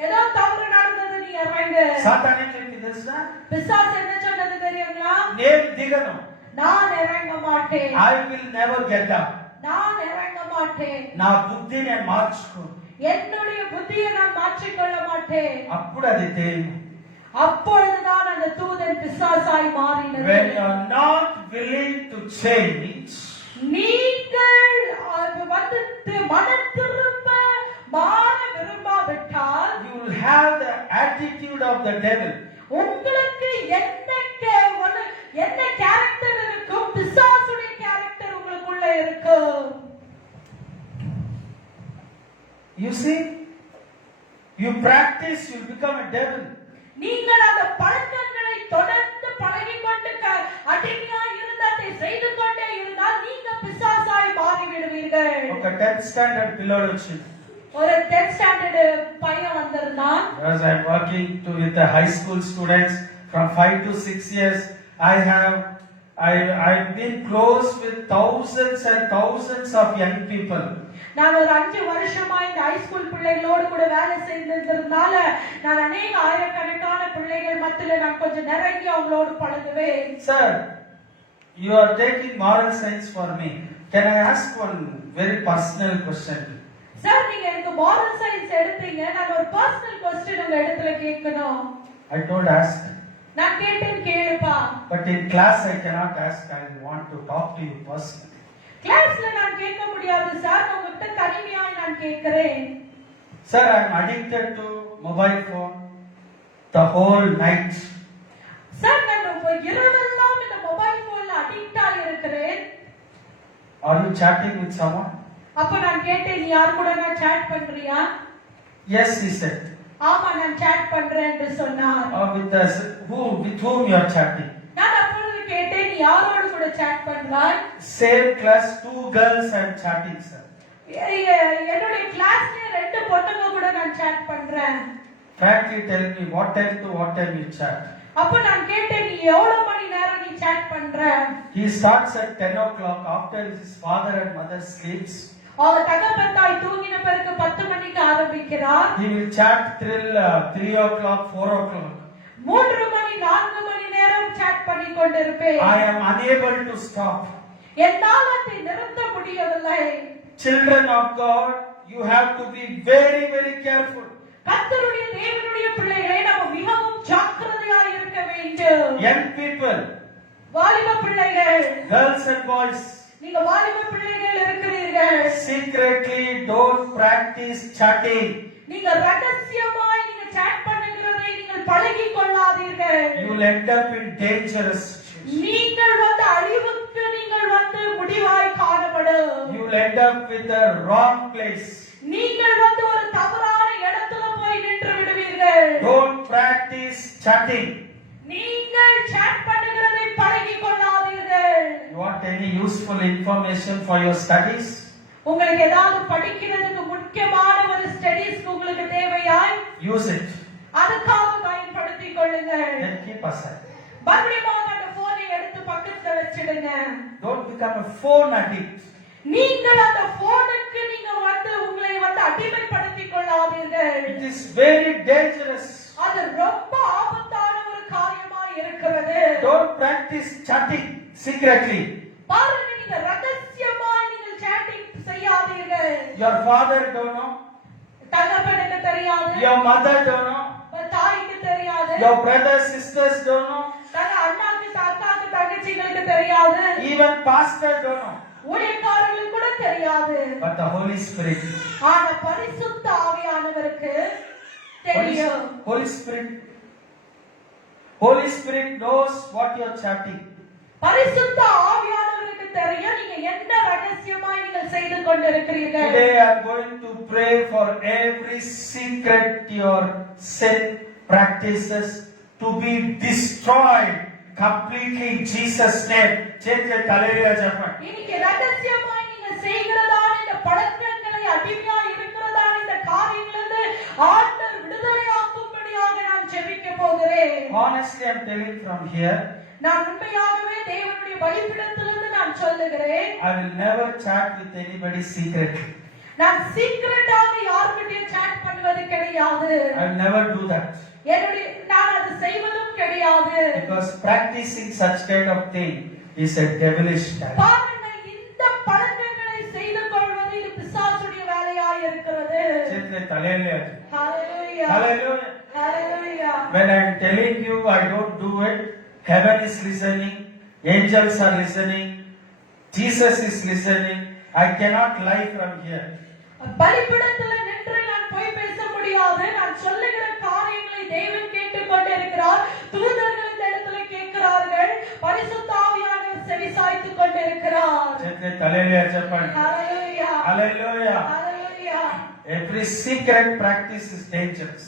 ஏதோ தவறு நடந்தது நீ இறங்கு. సాతానికి ఏంటి తెలుసా? பிசாசு என்ன சொன்னது தெரியுங்களா? నేను దిగను. நான் இறங்க மாட்டேன். I will never get up. நான் இறங்க மாட்டேன். నా బుద్ధి నేను మార్చుకో. என்னுடைய புத்தியை நான் மாற்றிக்கொள்ள மாட்டேன். అప్పుడు అది తేలింది. அப்பொழுதுதான் அந்த தூதன் பிசாசாய் மாறினது. When you are not willing to change, நீங்கள் வந்து மனம் திரும்ப மாற விரும்பாவிட்டால், you will have the attitude of the devil. உங்களுக்கு என்ன கேரக்டர் இருக்கும்? பிசாசுடைய கேரக்டர் உங்களுக்குள்ள இருக்கும். You see, you practice, you become a devil. நீங்கள் அந்த பழக்கங்களை தொடர்ந்து பழகிக்கொண்டு அடிமையா இருந்து அதை செய்து கொண்டே இருந்தால் நீங்க பிசாசாய் மாறி விடுவீர்கள். ఒక 10th standard పిల్లోడు వచ్చింది. ஒரு 10th standard பையன் வந்திருந்தான். As I am working with the high school students from 5 to 6 years, I've been close with thousands and thousands of young people. நான் ஒரு 5 வருஷமா இந்த ஹை ஸ்கூல் பிள்ளைகளோடு கூட வேலை செய்ததுனால நான் அநேக ஆயிரக்கணக்கான பிள்ளைகள் மத்தியில நான் கொஞ்சம் நெருங்கி அவங்களோடு பழகுவேன். Sir, you are taking moral science for me. Can I ask one very personal question? Sir, நீங்க எனக்கு moral science எடுத்தீங்க. நான் ஒரு பர்சனல் क्वेश्चन உங்க இடத்துல கேட்கணும். I told ask. நான் கேட்டேன் கேளுப்பா. But in class I cannot ask. I want to talk to you personally. கிளாஸ்ல நான் கேட்க முடியாது சார். உங்ககிட்ட தனிமையாய் நான் கேட்கிறேன். Sir, I am addicted to mobile phone the whole night. Sir, நான் இரவெல்லாம் இந்த மொபைல் போன்ல அடிக்ட் ஆகி இருக்கிறேன். Are you chatting with someone? அப்ப நான் கேட்டேன், நீ யார் கூட நான் chat பண்றியா? Yes, he said. ஆமா, நான் chat பண்றேன் என்று சொன்னார். With whom you are chatting? நான் அப்பொழுது கேட்டேன், நீ யாரோடு கூட chat பண்றாய்? Same class, 2 girls I am chatting, sir. என்னுடைய கிளாஸ்ல 2 பொண்ணுங்க கூட நான் chat பண்றேன். Frankly tell me, what time to what time you chat? அப்ப நான் கேட்டேன், நீ எவ்வளவு மணி நேரம் நீ chat பண்ற? He starts at 10 o'clock after his father and mother sleeps. அவர் தகப்பன் தாய் தூங்கின பிறகு 10 மணிக்கு ஆரம்பிக்கிறார். He will chat till 3 o'clock, 4 o'clock. 3 மணி 4 மணி நேரம் chat பண்ணி கொண்டிருப்பேன். I am unable to stop. என்னால் அதை நிறுத்த முடியவில்லை. Children of God, you have to be very, very careful. கர்த்தருடைய தேவனுடைய பிள்ளைகளே, நாம் மிகவும் ஜாக்கிரதையாய் இருக்க வேண்டும். Young people, வாலிப பிள்ளைகள், girls and boys, நீங்க வாலிப பிள்ளைகள் இருக்கிறீர்கள். secretly don't practice chatting. நீங்க ரகசியமாய் நீங்க chat பண்ணுகிறதை நீங்கள் பழகிக் கொள்ளாதீர்கள். You will end up in dangerous situations. நீங்கள் வந்து அழிவுக்கு நீங்கள் வந்து முடிவாய் காணப்படும். You will end up with the wrong place. நீங்கள் வந்து ஒரு தவறான இடத்துல போய் நின்று விடுவீர்கள். Don't practice chatting. நீங்கள் chat பண்ணுகிறதை பழகிக் கொள்ளாதீர்கள். You want any useful information for your studies? உங்களுக்கு ஏதாவது படிக்கிறதுக்கு முக்கியமான ஒரு ஸ்டடீஸ் உங்களுக்கு தேவையாய் Use it. அதுக்காக பயன்படுத்திக் கொள்ளுங்கள். Then keep aside. மறுபடியும் அந்த போனை எடுத்து பக்கத்துல வச்சிடுங்க. Don't become a phone addict. நீங்கள் அந்த போனுக்கு நீங்க வந்து உங்களை வந்து அடிமைப்படுத்திக் கொள்ளாதீர்கள். It is very dangerous. அது ரொம்ப ஆபத்தான ஒரு காரியமாய் இருக்கிறது. Don't practice chatting secretly. பாருங்க, நீங்க ரகசியமாய் நீங்கள் chatting செய்யாதீர்கள். Your father don't know. தகப்பனுக்கு தெரியாது. Your mother don't know. தாய்க்கு தெரியாது. Your brothers, sisters don't know. அண்ணாக்கு அக்காக்கு தங்கச்சிகளுக்கு தெரியாது. Even pastor don't know. ஊழியக்காரர்களுக்கு கூட தெரியாது. But the Holy Spirit. ஆனா பரிசுத்த ஆவியானவருக்கு தெரியும். Holy Spirit knows what you are chatting. பரிசுத்த ஆவியானவருக்கு தெரியும் நீங்க என்ன ரகசியமாய் நீங்கள் செய்து கொண்டிருக்கிறீர்கள். Today I am going to pray for every secret your sin practices to be destroyed completely in Jesus' name. இன்னைக்கு ரகசியமாய் நீங்க செய்கிறதான இந்த பழக்கங்களை அடிமையாய் இருக்கிறதான இந்த காரியங்களிலிருந்து ஆண்டவர் விடுதலையாக்கும்படியாக நான் ஜெபிக்க போகிறேன். Honestly, I am telling from here. நான் உண்மையாகவே தேவனுடைய பலிபீடத்திலிருந்து நான் சொல்லுகிறேன். I will never chat with anybody secretly. நான் சீக்கிரட்டாக யார்கிட்டயும் சாட் பண்ணுவது கிடையாது. I will never do that. நான் அது செய்வதும் கிடையாது. Because practicing such kind of thing is a devilish act. பாருங்க, இந்த பழக்கங்களை செய்து கொள்வது இது பிசாசுடைய வேலையாய் இருக்கிறது. Chitra talele. Hallelujah. Hallelujah. Hallelujah. When I am telling you I don't do it, heaven is listening, angels are listening, Jesus is listening. I cannot lie from here. பலிபீடத்தில் நின்று நான் போய் பேச முடியாது. நான் சொல்லுகிற காரியங்களை தேவன் கேட்டுக் கொண்டிருக்கிறார். தூதர்கள் இந்த இடத்துல கேட்கிறார்கள். பரிசுத்த ஆவியானவர் செவி சாய்த்துக் கொண்டிருக்கிறார். Chitra talele chappan. Hallelujah. Hallelujah. Hallelujah. Every secret practice is dangerous.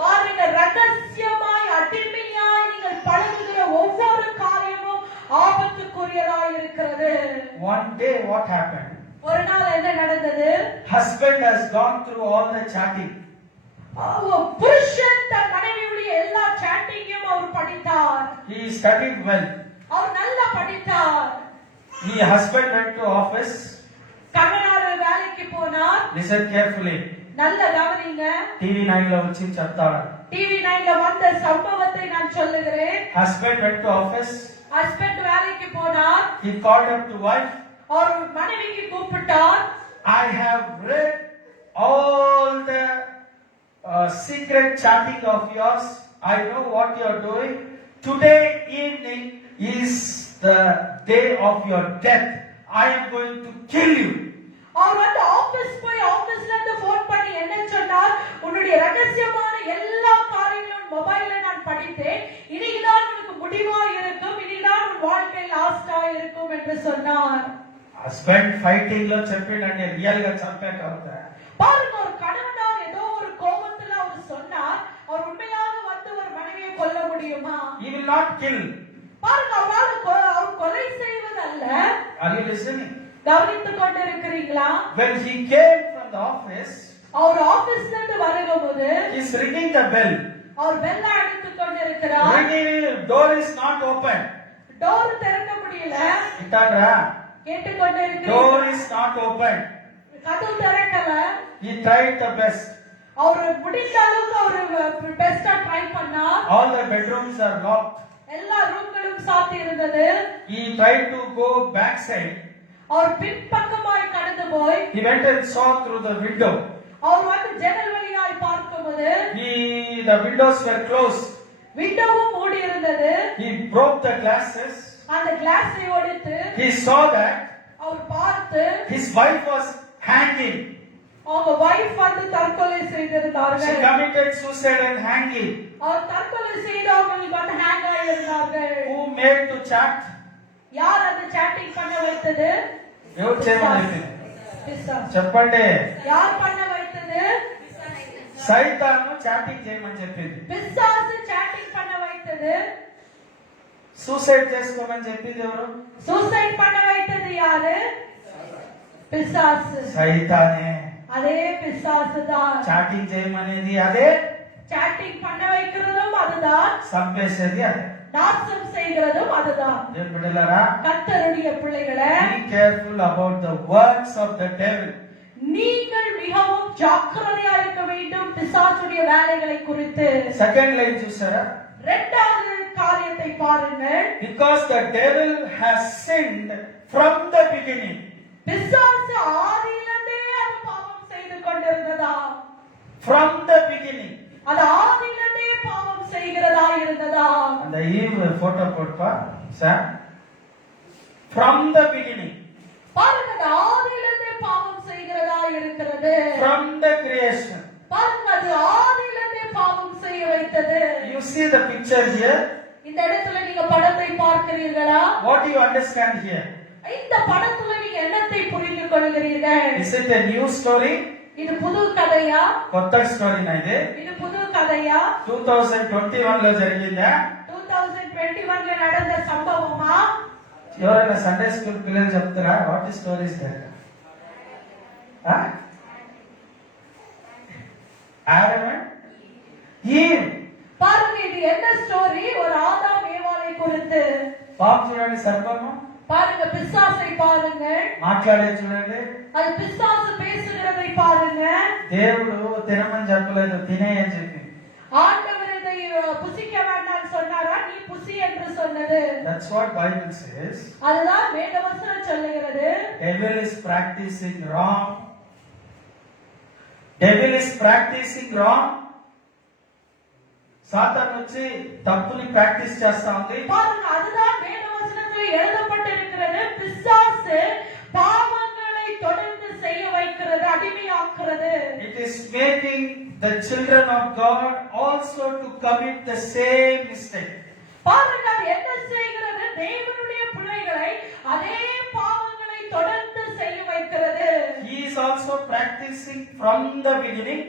பாருங்க, ரகசியமாய் அடிமையாய் நீங்கள் பழகுகிற ஒவ்வொரு காரியமும் ஆபத்துக்குரியதாய் இருக்கிறது. One day what happened? ஒரு நாள் என்ன நடந்தது? Husband has gone through all the chatting. புருஷன் தன் மனைவியுடைய எல்லா சாட்டிங்கையும் அவர் படித்தார். He studied well. அவர் நல்லா படித்தார். Husband went to office. கணவனார் வேலைக்கு போனார். Listen carefully. நல்ல கவனிங்க. TV9 ல வச்சு சத்தார். TV9 ல வந்த சம்பவத்தை நான் சொல்லுகிறேன். Husband went to office. Husband வேலைக்கு போனார். He called up to wife. அவர் மனைவிக்கு கூப்பிட்டார். I have read all the secret chatting of yours. I know what you are doing. Today evening is the day of your death. I am going to kill you. அவர் வந்து ஆபீஸ்ல இருந்து phone பண்ணி என்ன சொன்னார்? உன்னுடைய ரகசியமான எல்லா காரியங்களும் மொபைல்ல நான் படித்தேன். இன்னைக்குதான் உனக்கு முடிவா இருக்கும். இன்னைக்குதான் உன் வாழ்க்கை லாஸ்டா இருக்கும் என்று சொன்னார். Husband fighting lo cheppinante real ga champekavta. பாருங்க, ஒரு கணவனார் ஏதோ ஒரு கோபத்துல அவர் சொன்னார். அவர் உண்மையாக வந்து ஒரு மனைவியை கொல்ல முடியுமா? He will not kill. பாருங்க, அவர் கொலை செய்வதல்ல. Are you listening? கவனித்துக் கொண்டிருக்கிறீங்களா? When he came from the office, அவர் ஆபீஸ்ல இருந்து வரும்போது he is ringing the bell. அவர் பெல்ல அடித்துக் கொண்டிருக்கிறார். Ringing, door is not open. Door திறக்க முடியல. Itandra, கேட்டுக்கொண்டே door இருக்கிறீங்களா? is not open. கதவு திறக்கல. He tried the best. அவர் முடிந்த அளவுக்கு அவர் பெஸ்டா ட்ரை பண்ணார். All the bedrooms are locked. எல்லா ரூம்களும் சாத்தி இருந்தது. He tried to go backside. அவர் பின்பக்கமாய் கடந்து போய் He went and saw through the window. அவர் வந்து ஜன்னல் வழியாய் பார்க்கும்போது The windows were closed. விண்டோவும் மூடி இருந்தது. He broke the glasses. அந்த கிளாஸை உடைத்து He saw that அவர் பார்த்து his wife was hanging. அவங்க வைஃப் வந்து தற்கொலை She செய்திருந்தார்கள். committed suicide and hanging. அவர் தற்கொலை செய்தவங்களுக்கு வந்து hang ஆயிருந்தார்கள். Who made to chat? யார் அந்த சாட்டிங் பண்ண வைத்தது? ఎవరు చేయమని பிசாசு. చెప్పండి. யார் பண்ண வைத்தது? సైతాను చాటింగ్ చేయమని చెప్పింది. பிசாசு சாட்டிங் பண்ண வைத்தது. సూసైడ్ చేసుకోమని చెప్పింది ఎవరు? சூசைட் பண்ண வைத்தது யாரு? பிசாசு. సైతానే. அதே பிசாசு தான். చాటింగ్ చేయమనేది అదే, சாட்டிங் பண்ண வைக்கிறதும் அதுதான், చంపేసేది అదే. நாசம் செய்கிறதும் அதுதான். దేవుని బిడ్డలారా, கர்த்தருடைய பிள்ளைகளே, be careful about the works of the devil. நீங்கள் மிகவும் ஜாக்கிரதையா இருக்க வேண்டும் பிசாசுடைய வேலைகளை குறித்து. సెకండ్ లైన్ చూసారా? இரண்டாவது காரியத்தை பாருங்கள். Because the devil has sinned from the beginning. பிசாசு ஆதியிலிருந்தே அது பாவம் செய்து கொண்டிருந்ததா? From the beginning. அது ஆதியிலிருந்தே பாவம் செய்கிறதா இருந்ததா? அந்த ஈவ் போட்டோ போட்டுப்பா சார். From the beginning. பாருங்க, அது ஆதியிலிருந்தே பாவம் செய்கிறதா இருக்கிறது. From the creation. பாருங்க, அது ஆதியிலிருந்தே பாவம் செய்ய வைத்தது. You see the picture here? இந்த இடத்துல நீங்க படத்தை பார்க்கிறீர்களா? What do you understand here? இந்த படத்துல நீங்க என்னத்தை புரிந்து கொள்கிறீர்கள்? Is it a new story? இது புது கதையா? కొత్త స్టోరీనా ఇది? இது புது కథయా? 2021 లో జరిగిందా? 2021 లో நடந்த సంభవమా? ఎవరైనా సండే స్కూల్ పిల్లలు చెప్తారా? What is stories that? Adam and Eve. பாருங்க, இது என்ன ஸ்டோரி? ஒரு ஆதாம் ஏவாளை குறித்து. పాప చూడండి, సర్పము. பாருங்க பிசாசை பாருங்க, మాట్లాడే చూడండి. அது பிசாசு பேசுகிறதை பாருங்க. దేవుడు తినమని చెప్పలేదు, తినే అని చెప్పి. ஆண்டவர் இதை புசிக்க வேண்டாம் சொன்னாரா, நீ புசி என்று சொன்னது. That's what Bible says. அதுதான் வேதவசனம் சொல்லுகிறது. Devil is practicing wrong. Devil is practicing wrong. சாத்தான் వచ్చి తప్పుని ప్రాక్టీస్ చేస్తా ఉంది. பாருங்க, அதுதான் வேதவசனத்தில் எழுதப்பட்டிருக்கிறது. பிசாசு பாவங்களை தொடர்ந்து செய்ய வைக்கிறது, அடிமையாக்குறது. It is making the children of God also to commit the same mistake. பாருங்க, அது என்ன செய்கிறது? தேவனுடைய பிள்ளைகளை அதே பாவங்களை தொடர்ந்து செய்ய வைக்கிறது. He is also practicing from the beginning.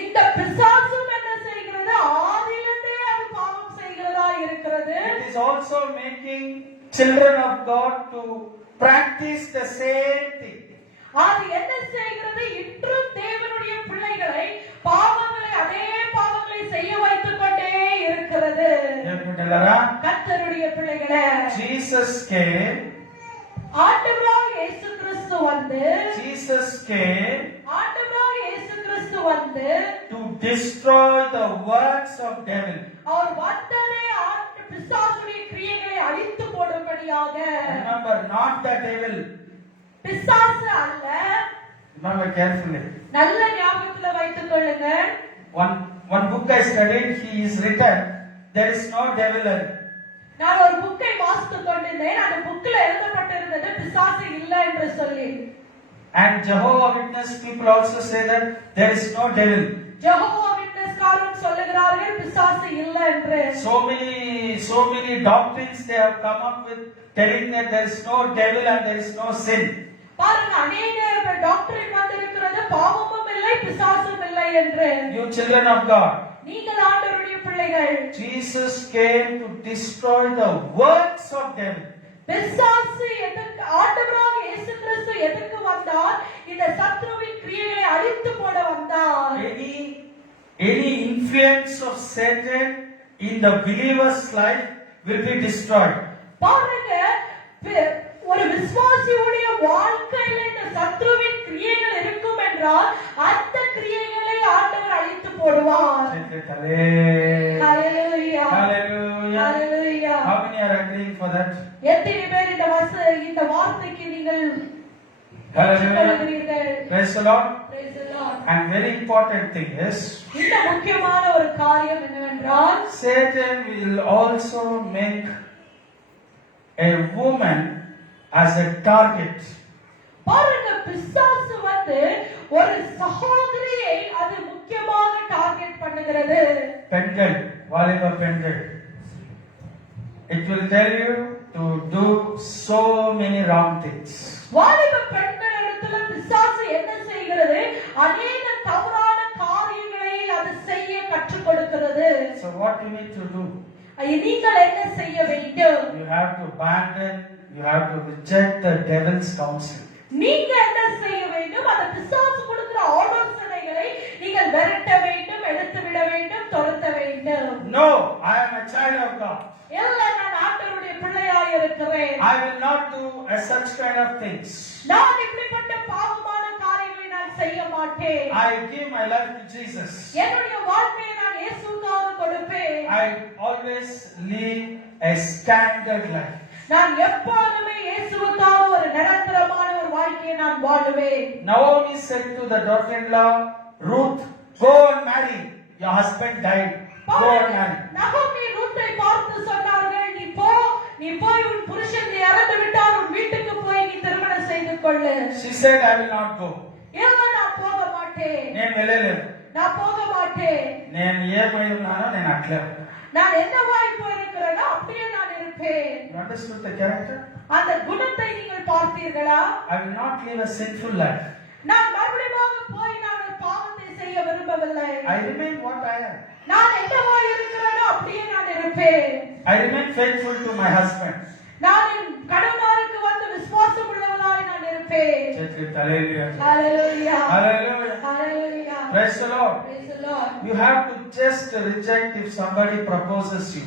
இந்த பிசாசும் என்ன செய்கிறது? ஆதியிலிருந்தே அது பாவம் செய்கிறதா இருக்கிறது. It is also making children of God to practice the same thing. அது என்ன செய்கிறது? இன்றும் தேவனுடைய பிள்ளைகளை பாவங்களை அதே பாவங்களை செய்ய வைத்துக் கொண்டே இருக்கிறது. ஏற்பட்டலரா? கர்த்தருடைய பிள்ளைகளே, Jesus came. ஆண்டவராகிய இயேசு கிறிஸ்து வந்து, Jesus came ஆண்டவராகிய இயேசு கிறிஸ்து வந்து to destroy the works of devil. அவர் வந்ததே பிசாசுடைய கிரியைகளை அழித்து போடும்படியாக. Remember, not the devil. பிசாசு அல்ல. Remember carefully. நல்ல ஞாபகத்துல வைத்துக் கொள்ளுங்க. One book I studied, he is written, there is no devil. நான் ஒரு புக்கை வாசித்துக் கொண்டிருந்தேன். அந்த புக்ல எழுதப்பட்டிருந்தது பிசாசு இல்லை என்று சொல்லி. And Jehovah Witness people also say that there is no devil. Jehovah விட்னஸ்காரரும் சொல்லுகிறார்கள் பிசாசு இல்லை என்று. So many doctrines they have come up with telling that there is no devil and there is no sin. பாருங்க, அநேக டாக்டரின் வந்திருக்கிறது, பாவமும் இல்லை பிசாசும் இல்லை என்று. You children of God, நீங்கள் ஆண்டவருடைய பிள்ளைகள். Jesus came to destroy the works of devil. பிசாசு எதற்கு, ஆண்டவராகிய இயேசு கிறிஸ்து எதற்கு வந்தார்? இந்த சத்ருவின் கிரியைகளை அழித்து போட வந்தார். Any influence of Satan in the believer's life will be destroyed. பாருங்க, ஒரு விசுவாசியுடைய வாழ்க்கையில இந்த சத்ருவின் கிரியைகள் இருக்கும் என்றால் அந்த கிரியைகளை ஆண்டவர் அழித்து போடுவார். Hallelujah. Hallelujah. Hallelujah. Hallelujah. How many are agreeing for that? எத்தனை பேர் இந்த வார்த்தைக்கு நீங்கள் Hallelujah. சொல்லுகிறீர்கள்? Praise the Lord. Praise the Lord. And very important thing is, இந்த முக்கியமான ஒரு காரியம் என்னவென்றால், Satan will also make a woman as a target. பாருங்க, பிசாசு வந்து ஒரு சகோதரியை அது முக்கியமாக டார்கெட் பண்ணுகிறது. பெண்கள், வாலிப பெண்கள். It will tell you to do so many wrong things. வாலிப பெண்களிடத்துல பிசாசு என்ன செய்கிறது? அநேக தவறான காரியங்களை அது செய்ய கற்றுக் கொடுக்கிறது. So what you need to do? நீங்கள் என்ன செய்ய வேண்டும்? You have to abandon, you have to reject the devil's counsel. நீங்க என்ன செய்ய வேண்டும்? அந்த பிசாசு கொடுக்கிற ஆலோசனைகளை நீங்கள் விரட்ட வேண்டும், எடுத்து விட வேண்டும், துரத்த வேண்டும். No, I am a child of God. இல்ல, நான் ஆண்டவருடைய பிள்ளையாய் இருக்கிறேன். I will not do such kind of things. நான் இப்படிப்பட்ட பாவமான காரியங்களை நான் செய்ய மாட்டேன். I give my life to Jesus. என்னுடைய வாழ்க்கையை நான் இயேசுவுக்காக கொடுப்பேன். I always live a standard life. நான் எப்பொழுதுமே இயேசுவுக்காக ஒரு நிரந்தரமான ஒரு வாழ்க்கையை நான் வாழுவேன். Naomi said to the daughter-in-law, Ruth, go and marry. Your husband died. Go and marry. நகோமி ரூத்தை பார்த்து சொன்னார்கள், நீ போய் உன் புருஷன் இறந்து விட்டார், உன் வீட்டுக்கு போய் நீ திருமணம் செய்து கொள்ளு. She said, I will not go. இல்ல, நான் போக மாட்டேன். నేను వెళ్ళలేను. நான் போக மாட்டேன். నేను ఏమై ఉన్నానో నేను అట్లే. நான் என்னவாய் போயிருக்கிறேனோ அப்படியே நான் இருப்பேன். You understood the character? அந்த குணத்தை நீங்கள் பார்த்தீர்களா? I will not live a sinful life. நான் மறுபடியும் போய் நான் ஒரு பாவத்தை செய்ய விரும்பவில்லை. I remain what I am. நான் என்னவாய் இருக்கிறேனோ அப்படியே நான் இருப்பேன். I remain faithful to my husband. நான் என் கணவனுக்கு வந்து விசுவாசம் உள்ளவளாய் நான் இருப்பேன். Hallelujah. Hallelujah. Hallelujah. Hallelujah. Praise the Lord. Praise the Lord. You have to just reject if somebody proposes you.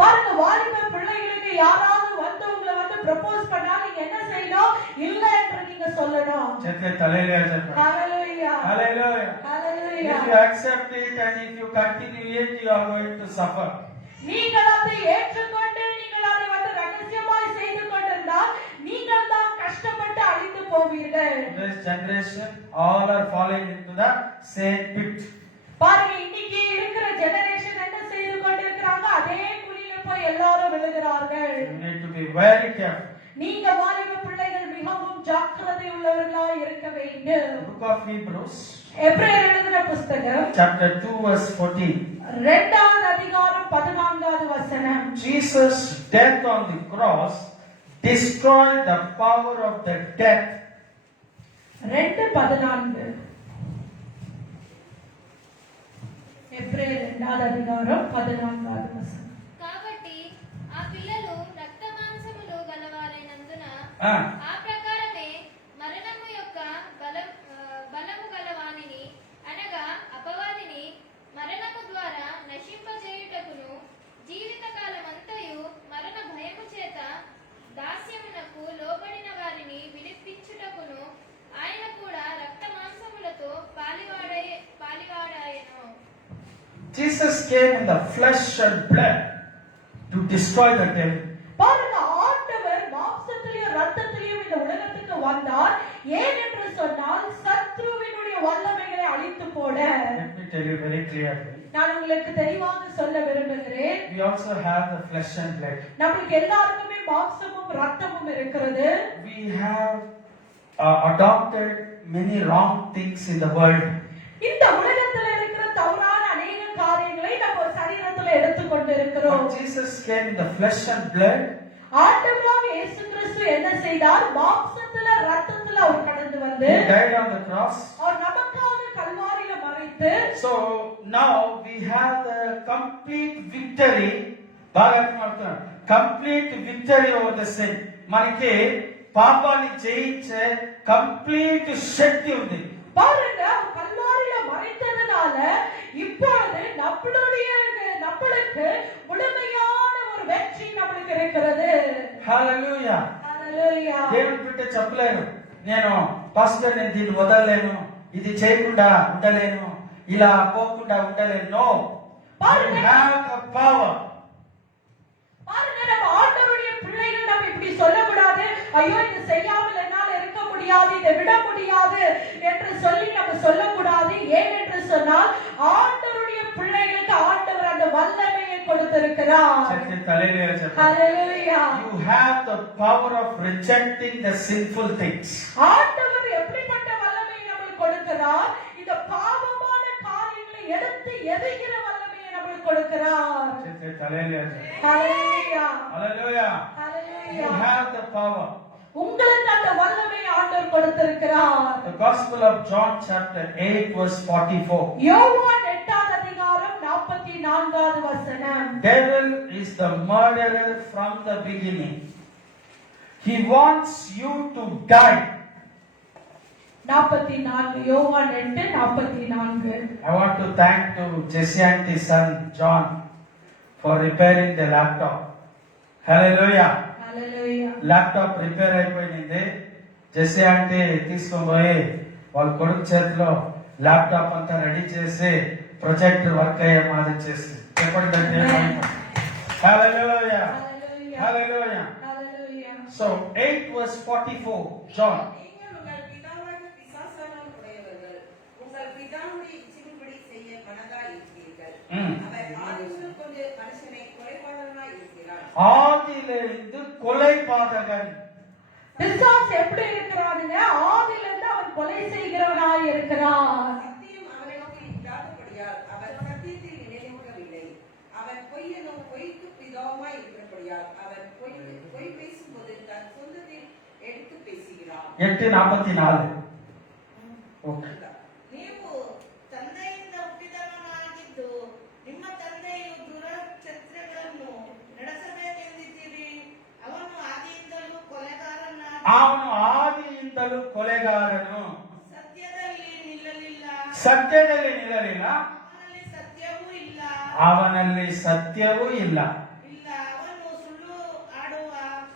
பாருங்க, வாலிப பிள்ளைகளுக்கு யாராவது வந்து உங்களை வந்து ப்ரப்போஸ் பண்ணா நீங்க என்ன செய்யணும்? இல்ல என்று நீங்க சொல்லணும். చెప్తే తలైలే చెప్పండి. ஹalleluya. Hallelujah. Hallelujah. If you accept it and if you continue it, you are going to suffer. நீங்கள் அதை ஏற்றுக்கொண்டு நீங்கள் அதை வந்து ரகசியமாய் செய்து கொண்டிருந்தால் நீங்கள் தான் கஷ்டப்பட்டு அழிந்து போவீர்கள். This generation, all are falling into the same pit. பாருங்க, இன்னைக்கு இருக்கிற ஜெனரேஷன் என்ன செய்து கொண்டிருக்கிறாங்க? அதே குழியில போய் எல்லாரும் விழுகிறார்கள். You need to be very careful. நீங்க வாலிப பிள்ளைகள் மிகவும் ஜாக்கிரதை உள்ளவர்களாய் இருக்க வேண்டும். Book of Hebrews, எபிரேயர் எழுதின புத்தகம் chapter 2, verse 14. 2வது அதிகாரம் 14வது வசனம். Jesus' death on the cross destroyed the power of the death. 2:14. ఎబ్రేయర్ 2వ అధికారం 14వ వచనం. కాబట్టి ఆ పిల్లలు రక్త మాంసములు గలవారైనందున Ah. ఆ ప్రకారమే మరణము యొక్క బలము గలవానిని అనగా అపవాదిని మరణము ద్వారా నశింపజేయుటకును జీవిత కాలమంతయు మరణ భయము చేత దాస్యమునకు లోబడిన వారిని విడిపించుటకును ఆయన కూడా రక్త మాంసములతో పాలివాడాయను. Jesus came in the flesh and blood to destroy the devil. பாருங்க, ஆண்டவர் மாம்சத்திலேயும் ரத்தத்திலேயும் இந்த உலகத்துக்கு வந்தார். ஏன் என்று சொன்னால் சத்ருவினுடைய வல்லமைகளை அழித்து போட. Let me tell you very clearly. நான் உங்களுக்கு தெளிவாக சொல்ல விரும்புகிறேன். We also have the flesh and blood. நமக்கு எல்லாருக்குமே மாம்சமும் ரத்தமும் இருக்கிறது. We have adopted many wrong things in the world. இந்த உலகத்துல இருக்கிற தவறான அநேக காரியங்களை நம்ம சரீரத்துல எடுத்துக்கொண்டு இருக்கிறோம். But Jesus came in the flesh and blood. ஆண்டவராகிய இயேசு கிறிஸ்து என்ன செய்தார்? மாம்சத்துல ரத்தத்துல அவர் கடந்து வந்து He died on the cross. அவர் நமக்காக கல்வாரியில மரித்து, So now we have the complete victory. Complete victory over the sin. మనకి పాపాన్ని జయించే కంప్లీట్ శక్తి ఉంది. பாருங்க, அவர் கல்வாரியில மரித்ததனால இப்பொழுது நம்மளுக்கு முழுமையான ஒரு வெற்றி நமக்கு இருக்கிறது. హల్లెలూయా. హల్లెలూయా. దేవుని బిడ్డ చెప్పలేను, నేను పాస్టర్ నేను దీన్ని వదలలేను, ఇది చేయకుండా ఉండలేను, ఇలా పోకుండా ఉండలేను. No, you have the power. பாருங்க, நம்ம ஆண்டவருடைய பிள்ளைகள் நம்ம இப்படி சொல்லக்கூடாது. ஐயோ, இது செய்யாமல் என்னால இருக்க முடியாது, இதை விட முடியாது என்று சொல்லி நம்ம சொல்லக்கூடாது. ஏன் என்று சொன்னால் ஆண்டவருடைய பிள்ளைகளுக்கு ஆண்டவர் அந்த வல்லமையை கொடுத்திருக்கிறார். చెప్తే తలైలే చెప్పండి. ஹalleluya. You have the power of rejecting the sinful things. ஆண்டவர் எப்படிப்பட்ட வல்லமையை நமக்கு கொடுக்கிறார்? இந்த பாவமான காரியங்களை எடுத்து எரிகிற வல்லமையை நமக்கு கொடுக்கிறார். చెప్తే తలైలే చెప్పండి. ஹalleluya. హల్లెలూయా. You hallelujah. have the power. உங்களுக்கு அந்த வல்லமையை ஆண்டவர் கொடுத்திருக்கிறார். The Gospel of John chapter 8 verse 44. யோவான் 8வது அதிகாரம் 44வது வசனம். Devil is the murderer from the beginning. He wants you to die. 44 யோவான் 8:44. I want to thank to Jesse Auntie's son John for repairing the laptop. Hallelujah. Hallelujah. Laptop repair అయిపోయింది. Jessie aunty తీసుకొని పోయి వాళ్ళ కొడుకు చేతిలో laptop అంతా ready చేసి projector work అయ్యే మాది చేసి చెప్పండి. హల్లెలూయా. హల్లెలూయా. Hallelujah. హల్లెలూయా. So 8 verse 44 John. நீங்கள் உங்கள் பிதாவாகிய பிசாசானால் உடையவர்கள். உங்கள் பிதாவுடைய இச்சின்படி செய்ய மனதாய் இருக்கிறீர்கள். அவர் ஆதியில் கொண்டு மனுஷனை கொலைபாதகனாய் இருக்கிறார். ஆதியிலிருந்து கொலைபாதகன். பிசாசு எப்படி இருக்கிறானுங்க? ஆதியிலிருந்து அவன் கொலை செய்கிறவனாய் இருக்கிறான். சத்தியம் அவனுக்கு இல்லாதபடியால் அவர் சத்தியத்தில் நிலைநிற்கவில்லை. அவர் பொய்க்கு பிதாவுமாய் இருக்கிறபடியால் அவர் பொய் பேசும்போது தன் சொந்தத்தில் எடுத்து பேசுகிறார். 8:44. Okay. ನೀವು ತಂದೆಯಿಂದ ಹುಟ್ಟಿದವನಾಗಿದ್ದು ನಿಮ್ಮ ತಂದೆಯು ದುರಚರ್ಯಗಳನ್ನು ನಡೆಸಬೇಕೆಂದಿದ್ದೀರಿ. ಅವನು ಆದಿಯಿಂದಲೂ ಕೊಲೆಗಾರನು. ಸತ್ಯದಲ್ಲಿ ನಿಲ್ಲಲಿಲ್ಲ. ಅವನಲ್ಲಿ ಸತ್ಯವೂ ಇಲ್ಲ. ಅವನು ಸುಳ್ಳು ಆಡುವ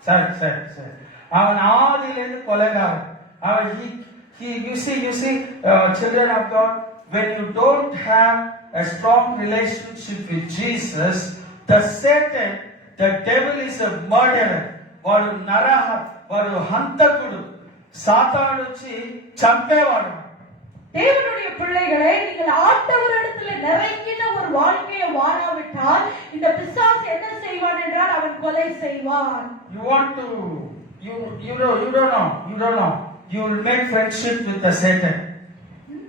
சரி. அவன் ஆதியிலிருந்து கொலைகாரன். அவன் you see, children of God, when you don't have a strong relationship with Jesus, the Satan, the devil is a murderer. వాడు నరహ, వాడు హంతకుడు. సాతాను వచ్చి చంపేవాడు. தேவனுடைய பிள்ளைகளே, நீங்கள் ஆண்டவரிடத்துல நிறைந்த ஒரு வாழ்க்கையை வாழாவிட்டால் இந்த பிசாசு என்ன செய்வான் என்றால் அவன் கொலை செய்வான். You don't know. You will make friendship with the Satan.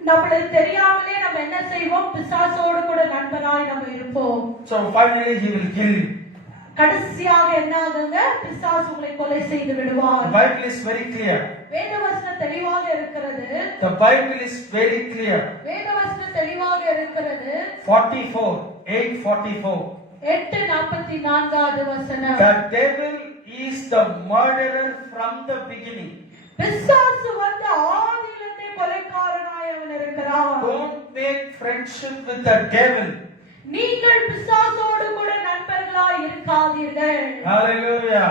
நம்மளுக்கு தெரியாமலே நம்ம என்ன செய்வோம்? பிசாசோடு கூட நண்பனாய் நம்ம இருப்போம். So finally he will kill you. கடைசியாக என்ன ஆகுங்க? பிசாசு உங்களை கொலை செய்து விடுவான். The Bible is very clear. வேதவசனம் தெளிவாக இருக்கிறது. The Bible is very clear. வேதவசனம் தெளிவாக இருக்கிறது. 8:44. 8:44வது வசனம். The devil is the murderer from the beginning. பிசாசு வந்து ஆதியிலிருந்தே கொலைகாரனாய் அவன் இருக்கிறான். Don't make friendship with the devil. நீங்கள் பிசாசோடு கூட நண்பர்களாய் இருக்காதீர்கள். Hallelujah.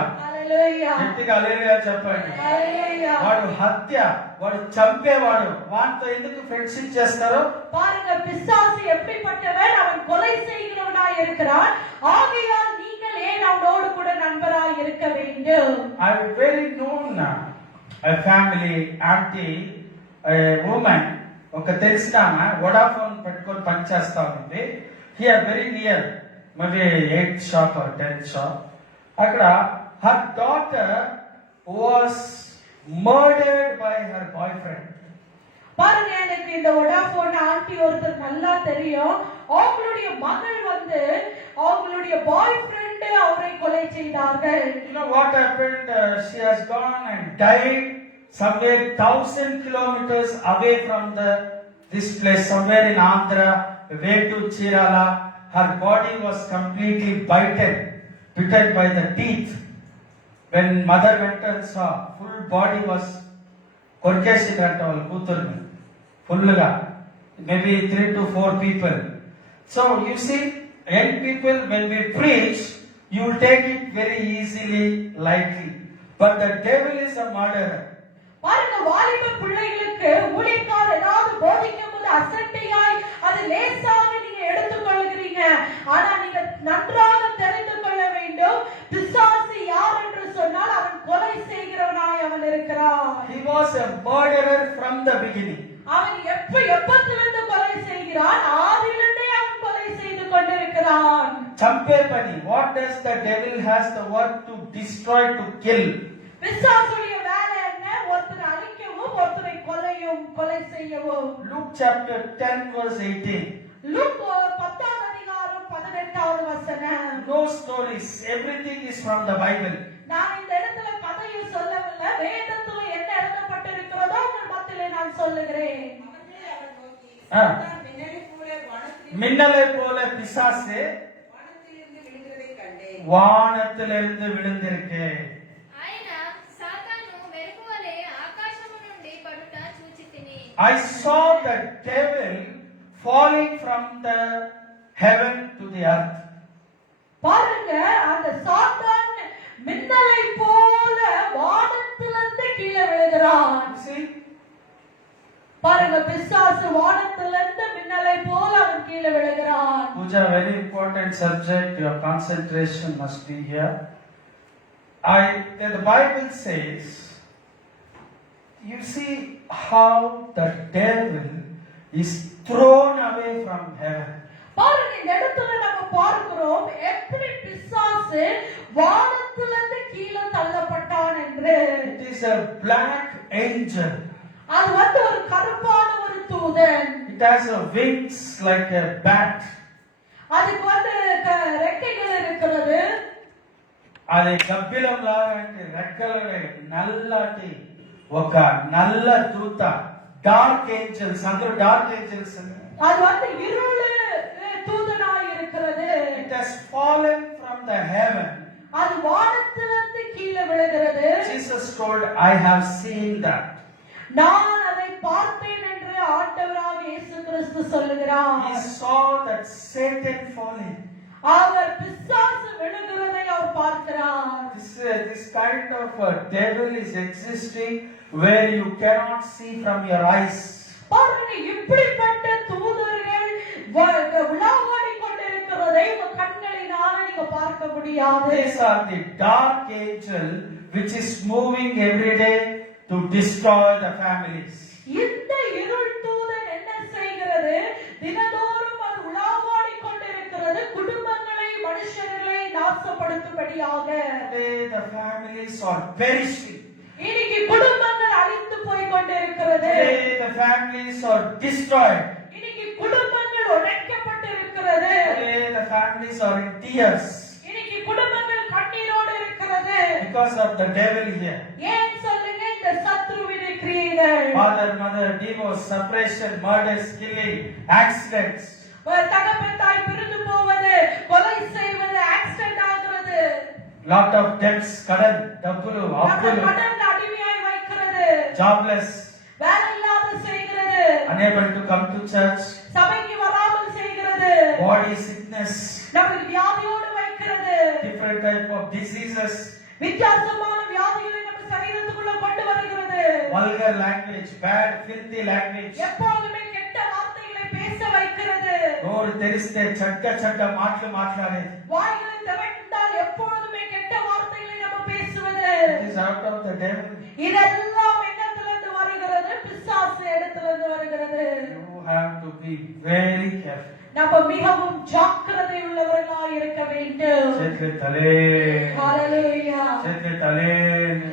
గట్టిగా హల్లెలూయా చెప్పండి. వాడు హత్య, వాడు చంపేవాడు. వాడితో ఎందుకు ఫ్రెండ్షిప్ చేస్తారు? பாருங்க, பிசாசு எப்படிப்பட்டவன்? அவன் கொலை செய்கிறவனாய் இருக்கிறான். ஆகையால் நீங்கள் ஏன் அவனோடு கூட நண்பராய் இருக்க வேண்டும்? I very known a family auntie, a woman, ఒక తెలిసిన ఆమె వోడాఫోన్ పెట్టుకొని పనిచేస్తా ఉంది. Here very near, maybe 8th shop or 10th shop. అక్కడ her daughter was murdered by her boyfriend. பாருங்க, எனக்கு இந்த வோடாஃபோன் ஆண்டி ஒருத்தர் நல்லா தெரியும். அவங்களுடைய மகள் வந்து அவங்களுடைய பாய்ஃப்ரெண்ட் அவரை கொலை செய்தார்கள். You know what happened? She has gone and died somewhere 1000 kilometers away from this place, somewhere in Andhra, way to Chirala. Her body was completely bitten by the teeth. When mother went and saw, full body was korkesidanta వాళ్ళ కూతుర్ని ఫుల్గా, maybe 3 to 4 people. So you see, young people, when we preach, you will take it very easily, lightly, but the devil is a murderer. பாருங்க, வாலிப பிள்ளைகளுக்கு ஊழியக்காரர் ஏதாவது போதிக்கும் போது அசட்டையாய் அது லேசாக நீங்க எடுத்துக்கொள்கிறீங்க. ஆனா நீங்க நன்றாக தெரிந்து கொள்ள வேண்டும், பிசாசு யார் என்று சொன்னால் அவன் கொலை செய்கிறவனாய் அவன் இருக்கிறான். He was a murderer from the beginning. அவன் எப்பத்திலிருந்து கொலை செய்கிறான்? ஆதியிலிருந்தே அவன் கொலை செய்து கொண்டிருக்கிறான். சம்பே பணி. What does the devil has the work to destroy, to kill? பிசாசுடைய வேலை என்ன? ஒருத்தரை அழிக்கவும், ஒருத்தரை கொலை செய்யவும். Luke chapter 10 verse 18. Luke 10th அதிகாரம் 18வது வசனம். No stories, everything is from the Bible. நான் இந்த இடத்துல கதையை சொல்லவில்லை, வேதத்துல என்ன எழுதப்பட்டிருக்கிறதோ உங்கள் மத்தியிலே நான் சொல்லுகிறேன். மின்னலை போல பிசாசு வானத்திலிருந்து விழுந்திருக்கு. I saw the devil falling from the heaven to the earth. பாருங்க, அந்த சாத்தான் மின்னலை போல வானத்திலிருந்து கீழே விழுகிறான். See? பாருங்க, பிசாசு வானத்திலிருந்து மின்னலை போல அவன் கீழே விழுகிறான். Puja, very important subject. Your concentration must be here. The Bible says, you see how the devil is thrown away from heaven. பாருங்க, இந்த இடத்துல நம்ம பார்க்கிறோம் எப்படி பிசாசு வானத்திலிருந்து கீழே தள்ளப்பட்டான் என்று. It is a black angel. அது வந்து ஒரு கருப்பான ஒரு தூதன். It has a wings like a bat. அதுக்கு வந்து ரெக்கைகள் இருக்கிறது. అది గబ్బిలం లాంటి రెక్కలు నల్లటి ఒక నల్ల దూత, డార్క్ ఏంజెల్స్. అందరూ డార్క్ ఏంజెల్స్. அது வந்து இருள் தூதனாய் இருக்கிறது. It has fallen from the heaven. அது வானத்திலிருந்து கீழே விழுகிறது. Jesus told, I have seen that. நான் அதை பார்த்தேன் என்று ஆண்டவராகிய இயேசு கிறிஸ்து சொல்லுகிறார். He saw that Satan falling. அவர் பிசாசு விழுகிறதை அவர் பார்க்கிறார். This kind kind of a devil is existing where you cannot see from your eyes. பாருங்க, இப்படிப்பட்ட தூதர்கள் உலாவாடி கொண்டிருக்கிறதை உங்க கண்களினால நீங்க பார்க்க முடியாது. These are the dark angel which is moving every day to destroy the families. இந்த இருள் தூதன் என்ன செய்கிறது? தினந்தோறும் அது உலாவாடி கொண்டிருக்கிறது, குடும்பங்களை, மனுஷர்களை நாசப்படுத்தும்படியாக. Today the families are perishing. இன்னைக்கு குடும்பங்கள் அழிந்து போய் கொண்டிருக்கிறது. Today the families are destroyed. இன்னைக்கு குடும்பங்கள் உடைக்கப்பட்டிருக்கிறது. Today the families are in tears இன்னைக்கு குடும்பங்கள் கண்ணீரோடு இருக்கிறது. because of the devil here. ஏன் சொல்லுங்க? இந்த சத்ருவின் கிரியைகள். Father, mother, divorce, separation, murders, killing, accidents. தகப்பன் தாய் பிரிந்து போவது, கொலை செய்வது, ஆக்சிடென்ட் ஆகிறது. Lot of debts, கடன், டப்புலு, அப்புலு, கடன் அடிமையாய் வைக்கிறது. jobless, வேலை இல்லாத செய்கிறது. unable to come to church, சபைக்கு வராமல் செய்கிறது. body sickness, நம்மை வியாதியோடு வைக்கிறது. different type of diseases, வித்தியாசமான வியாதிகளை நம்ம சரீரத்துக்குள்ள கொண்டு வருகிறது. vulgar language, bad, filthy language. எப்பொழுதுமே கெட்ட வார்த்தைகளை பேச வைக்கிறது. நோరు తెరిస్తే చెడ్డ మాటలు మాట్లాడేది. வாய்களை திறந்தால் எப்பொழுதுமே கெட்ட வார்த்தைகளை நம்ம பேசுவது. It is out of the devil. இதெல்லாம் என்னத்திலிருந்து வருகிறது? பிசாசு இடத்திலிருந்து வருகிறது. You have to be very careful. நம்ம மிகவும் ஜாக்கிரதை உள்ளவர்களாய் இருக்க வேண்டும். చేతులు తలే ஹalleluya, చేతులు తలే.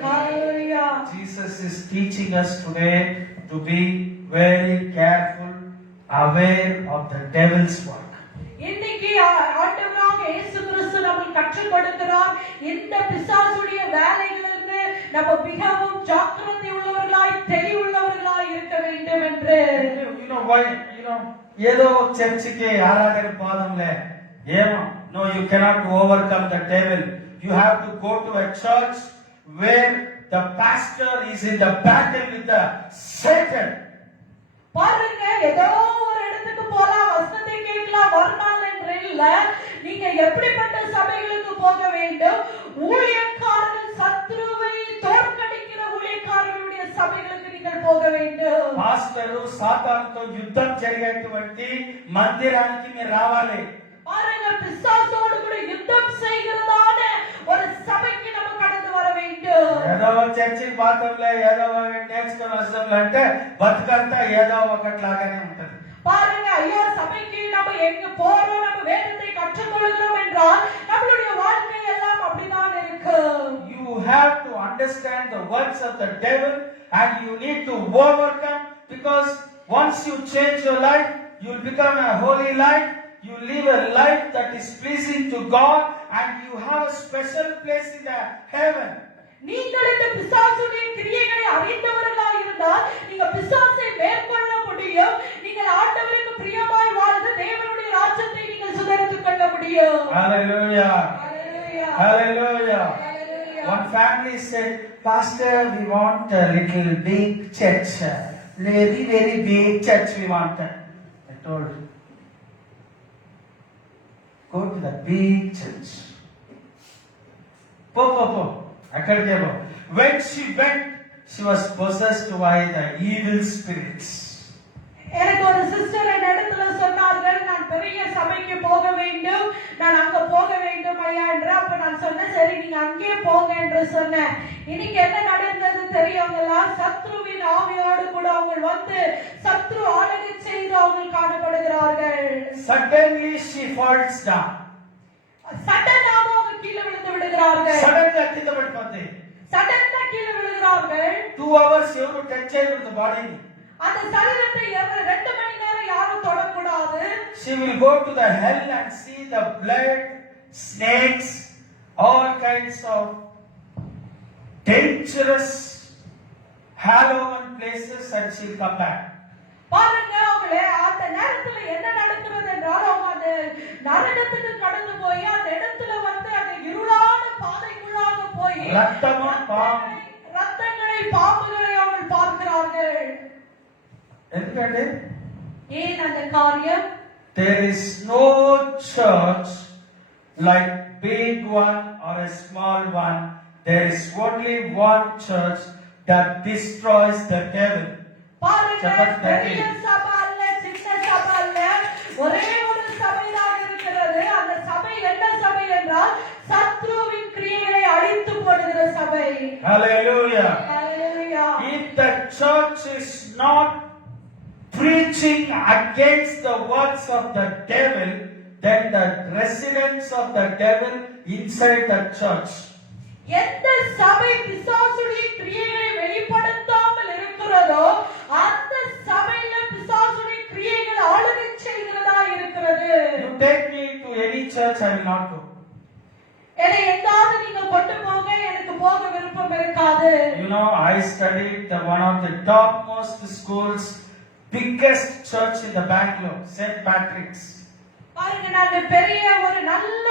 ஹalleluya. Jesus is teaching us today to be very careful, aware of the devil's work. இன்னைக்கு ஆண்டவராக இயேசு கிறிஸ்து நமக்கு கற்றுக் கொடுக்கிறார். இந்த பிசாசுடைய வேலைகளிலிருந்து நம்ம மிகவும் ஜாக்கிரதை உள்ளவர்களாய், தெளிவுள்ளவர்களாய் இருக்க வேண்டும் என்று. You know why? ஏதோ చర్చికి ఆరాధన పాదంలే ఏమో. No, you cannot overcome the devil. You have to go to a church where the pastor is in the battle with the Satan. பாருங்க, ஏதோ ஒரு இடத்துக்கு போலாம், வசனத்தை கேட்கலாம், மறுநாள் என்று இல்ல. நீங்க எப்படிப்பட்ட சபைகளுக்கு போக வேண்டும்? ஊழியக்காரர்கள் சத்ருவை தோற்கடிக்கிற ஊழியக்காரர்களுடைய சபைகளுக்கு நீங்கள் போக வேண்டும். పాస్టరు సాతానుతో యుద్ధం జరిగేటువంటి మందిరానికి మీరు రావాలి. பாருங்க, பிசாசோடு கூட யுத்தம் செய்கிறதான ஒரு சபைக்கு நம்ம கடந்து வர வேண்டும். ఏదో చర్చి పాతంలో ఏదో నేర్చుకుని వస్తాంలే అంటే బతుకంతా ఏదో ఒకట్లాగానే ఉంటది. பாருங்க, ஐயா சபைக்கு நம்ம எங்க போறோம், நம்ம வேதத்தை கற்றுக்கொள்கிறோம் என்றால் நம்மளுடைய வாழ்க்கை எல்லாம் அப்படிதான் இருக்கு. You have to understand the words of the devil and you need to overcome, because once you change your life, you will become a holy life. You live a life that is pleasing to God and you have a special place in the heaven. நீங்கள் இந்த பிசாசுடைய கிரியைகளை அறிந்தவர்களாக இருந்தால் நீங்க பிசாசை மேற்கொள்ள முடியும். நீங்கள் ஆண்டவருக்கு பிரியமாய் வாழ்ந்து தேவனுடைய ராஜ்யத்தை நீங்கள் சுதரித்துக் கொள்ள முடியும். Hallelujah. Hallelujah. Hallelujah. Hallelujah. One family said, Pastor, we want a little big church. Very, very big church we want. I told, go to the big church. Po. When she went, she was possessed by the evil spirits. எனக்கு ஒரு sister என் இடத்துல சொன்னார்கள், நான் பெரிய சபைக்கு போக வேண்டும், நான் அங்க போக வேண்டும் ஐயா என்று. அப்ப நான் சொன்னேன், சரி நீங்க அங்கே போங்க என்று சொன்னேன். இன்னைக்கு என்ன நடந்தது தெரியுங்களா? சத்ருவின் ஆவியோடு கூட அவங்க வந்து சத்ரு ஆளுகை செய்து அவங்க காணப்படுகிறார்கள். Suddenly she falls down. சடனாக அவங்க கீழே விழுந்து விடுகிறார்கள். சடனா கீழே விழுகிறார்கள். 2 hours ఎవరు టచ్ చేయకూడదు బాడీని. அந்த சரீரத்தை 2 மணி நேரம் யாரும் தொடக்கூடாது. She will go to the hell and see the blood, snakes, all kinds of dangerous Halloween places, and she will come back. பாருங்க, அவங்களே அந்த நேரத்துல என்ன நடக்கிறது என்றால் அவங்க அந்த நரகத்துக்கு கடந்து போய் அந்த இடத்துல வந்து அந்த இருளான பாதைக்குள்ளாக போய் ரத்தங்களை, பாம்புகளை அவர்கள் பார்க்கிறார்கள். ఎందుకంటే ஏன் அந்த காரியம்? there is no church like big one or a small one. there is only one church that destroys the devil. பாருங்க, சப்பாத்தி பெரிய பேக்கரி. சபை அல்ல, சின்ன சபை அல்ல, ஒரே ஒரு சபைதான் இருக்கிறது. அந்த சபை என்ன சபை என்றால் சத்ருவின் கிரியைகளை அழித்து போடுகிற சபை. Hallelujah. Hallelujah. If the church is not preaching against the works of the devil, then the residence of the devil inside the church. எந்த சபை பிசாசுடைய கிரியைகளை வெளிப்படுத்தாமல் இருக்கிறதோ அந்த சபையில பிசாசுடைய கிரியைகள் ஆளுகை செய்கிறதா இருக்கிறது. You take me to any church, I will not go. என்னை எங்காவது நீங்க கொண்டு போங்க, எனக்கு போக விருப்பம் இருக்காது. You know, I studied one of the topmost schools, biggest church in the Bangalore, St. Patrick's. பாருங்க, நான் பெரிய ஒரு நல்ல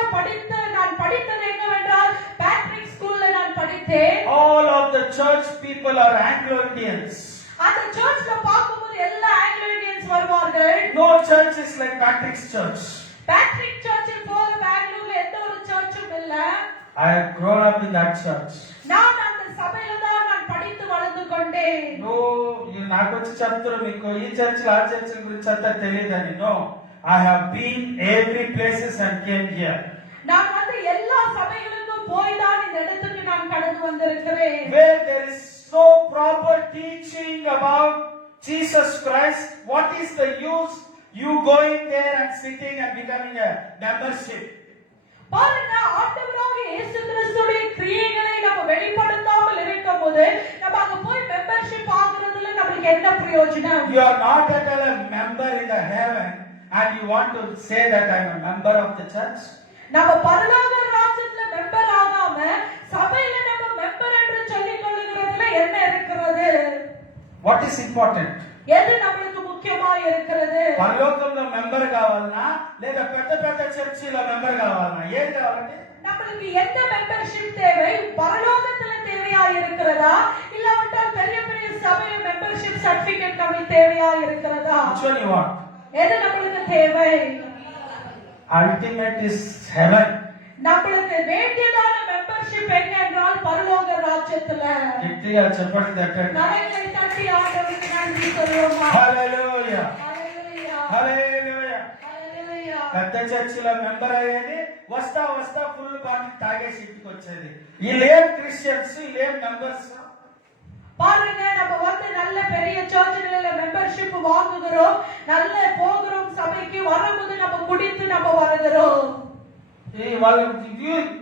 நான் படித்தது என்னவென்றால் பேட்ரிக் ஸ்கூல்ல நான் படித்தேன். All of the church people are Anglo-Indians. அந்த சர்ச்ல பார்க்கும்போது எல்லா ஆங்கிலோ இந்தியன்ஸ் வருவார்கள். No church is like Patrick's church. Patrick சர்ச்சை போல பெங்களூர்ல எந்த ஒரு சர்ச்சும் இல்ல. I have grown up in that church. நான் அந்த சபையில தான் நான் படித்து வளர்ந்து கொண்டேன். No, నాకు వచ్చి చెప్తారు మీకు ఈ చర్చిలు ఆ చర్చిల గురించి అంతా తెలియదని. No, I have been every places and came here. நான் வந்து எல்லா சபைகளுக்கும் போய் தான் இந்த இடத்துக்கு நான் கடந்து வந்திருக்கிறேன். Where there is no proper teaching about Jesus Christ, what is the use you going there and sitting and becoming a membership? பாருங்க, ஆண்டவராக இயேசு கிறிஸ்துவின் கிரியைகளை நம்ம வெளிப்படுத்தாமல் இருக்கும்போது நம்ம அங்க போய் மெம்பர்ஷிப் ஆகுறதுல நமக்கு என்ன பிரயோஜனம்? You are not at all a member in the heaven and you want to say that I am a member of the church. நம்ம பரலோக ராஜ்யத்துல மெம்பர் ஆகாம சபையில நம்ம மெம்பர் என்று சொல்லிக் கொள்ளுகிறதுல என்ன இருக்கிறது? What is important? எது நம்மளுக்கு முக்கியமா இருக்கிறது? పరలోకంలో మెంబర్ కావాలనా లేదా పెద్ద పెద్ద చర్చిలో మెంబర్ కావాలనా ఏది కావాలండి? நம்மளுக்கு எந்த மெம்பர்ஷிப் தேவை? பரலோகத்துல தேவையா இருக்கிறதா இல்லாவிட்டால் பெரிய பெரிய சபையில மெம்பர்ஷிப் சர்டிபிகேட் நமக்கு தேவையா இருக்கிறதா? Which one you want? எது நம்மளுக்கு தேவை? Ultimate is heaven. நம்மளுக்கு வேண்டியதான மெம்பர்ஷிப் எங்க என்றால் பரலோக ராஜ்யத்துல. గట్టిగా చెప్పండి తట్టండి. கரங்களை தட்டி ஆண்டவருக்கு நன்றி சொல்லுவோமா? హల్లెలూయా ஹalleluya, హల్లెలూయా. ஹalleluya. పెద్ద చర్చిలో మెంబర్ అయ్యేది వస్తా వస్తా ఫుల్ బాటిల్ తాగేసి ఇంటికి వచ్చేది. వీళ్ళేం క్రిస్టియన్స్, వీళ్ళేం మెంబర్స్? பாருங்க, நம்ம வந்து நல்ல பெரிய சர்ச்சுல மெம்பர்ஷிப் வாங்குகிறோம், நல்ல போகிறோம் சபைக்கு, வரும்போது நம்ம குடித்து நம்ம வருகிறோம். వాళ్ళు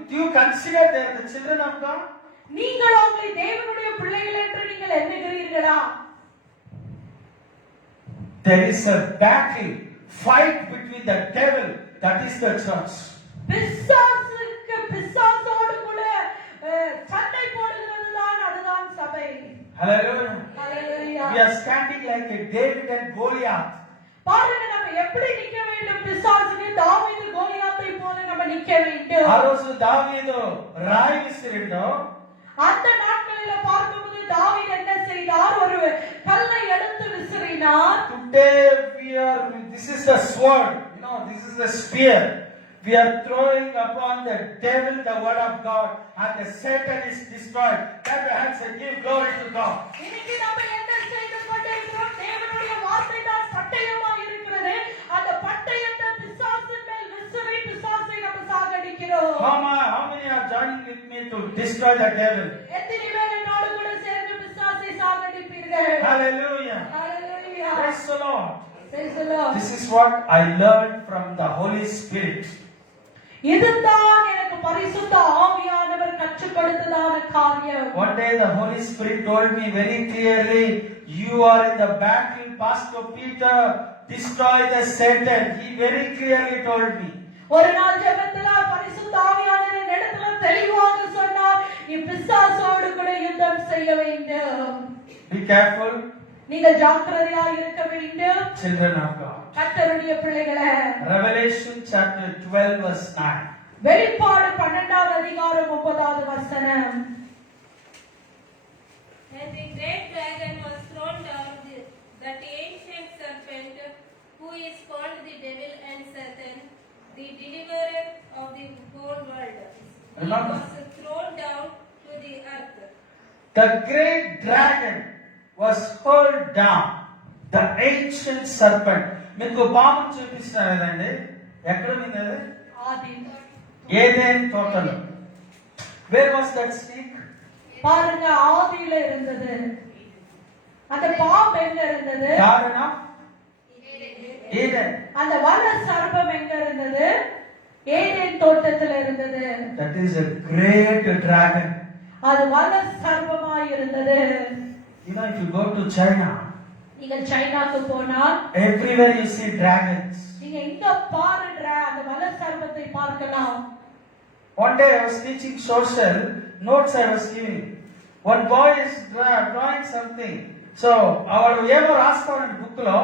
do you consider they are the children of God? நீங்கள் உங்களை தேவனுடைய பிள்ளைகள் என்று நீங்கள் எண்ணுகிறீர்களா? There is a battle, fight between the devil, that is the church. பிசாசோடு கூட சண்டை போடுகிறதுதான் அதுதான் சபை. Hallelujah. Hallelujah. We are standing like a David and Goliath. பாருங்க, நம்ம எப்படி நிக்க வேண்டும்? பிசாசுக்கு தாவீது கோலியாத்தை போல நம்ம நிக்க வேண்டும். ఆ రోజు దావీదు రాయి విసిరిండో, அந்த நாட்களில பார்க்கும்போது தாவீது என்ன செய்தார்? ஒரு கல்லை எடுத்து விசிறினார். today this is the sword, this is the spear. We are throwing upon the devil the word of God and the Satan is destroyed. Clap your hands and give glory to God. இன்னைக்கு நம்ம என்ன செய்து கொண்டிருக்கிறோம்? தேவனுடைய வார்த்தை தான் பட்டயமா இருக்கிறது. அந்த பட்டயத்தை பிசாசின் மேல் விசிறி பிசாசை நம்ம சாகடிக்கிறோம். How many are joining with me to destroy the devil? எத்தனை பேர் என்னோடு கூட சேர்ந்து பிசாசை சாகடிப்பீர்கள்? Hallelujah. Hallelujah. Praise the Lord. Praise the Lord. This is what I learned from the Holy Spirit. இதுதான் எனக்கு பரிசுத்த ஆவியானவர் கற்றுக் கொடுத்ததான காரியம். One day the Holy Spirit told me very clearly, you are in the battle, Pastor Peter, destroy the Satan. He very clearly told me. ஒரு நாள் ஜெபத்துல பரிசுத்த ஆவியானவர் என்னிடத்துல தெளிவாக சொன்னார், நீ பிசாசோடு கூட யுத்தம் செய்ய வேண்டும். Be careful, நீங்கள் ஜாக்கிரதையா இருக்க வேண்டும். children of God. கர்த்தருடைய பிள்ளைகளே, Revelation chapter 12 verse 9. வெளிப்பாடு 12வது அதிகாரம் 9வது வசனம். And the great dragon was thrown down, that ancient serpent, who is called the devil and Satan, the deliverer of the whole world. He Remember. was thrown down to the The great dragon was hurled down. The ancient serpent. మీకు పాము చూపిస్తున్నారు కదండి, ఎక్కడ ఉంది అది? ஆதி. ఏదైనా తోటలో. Where was that snake? பாருங்க, ஆதியில இருந்தது. அந்த பாம்பு எங்க இருந்தது? Garden of Eden. அந்த வல சர்ப்பம் எங்க இருந்தது? ஏதேன் தோட்டத்துல இருந்தது. That is a great dragon. அது வல சர்ப்பமாய் இருந்தது. You know, if you go to China, நீங்கள் சைனாக்கு போனால் everywhere you see dragons. நீங்க எங்க பாருன்ற அந்த வல சர்ப்பத்தை பார்க்கலாம். One day I was teaching social, notes I was giving. One boy is drawing something. So, our ever asked for a book law,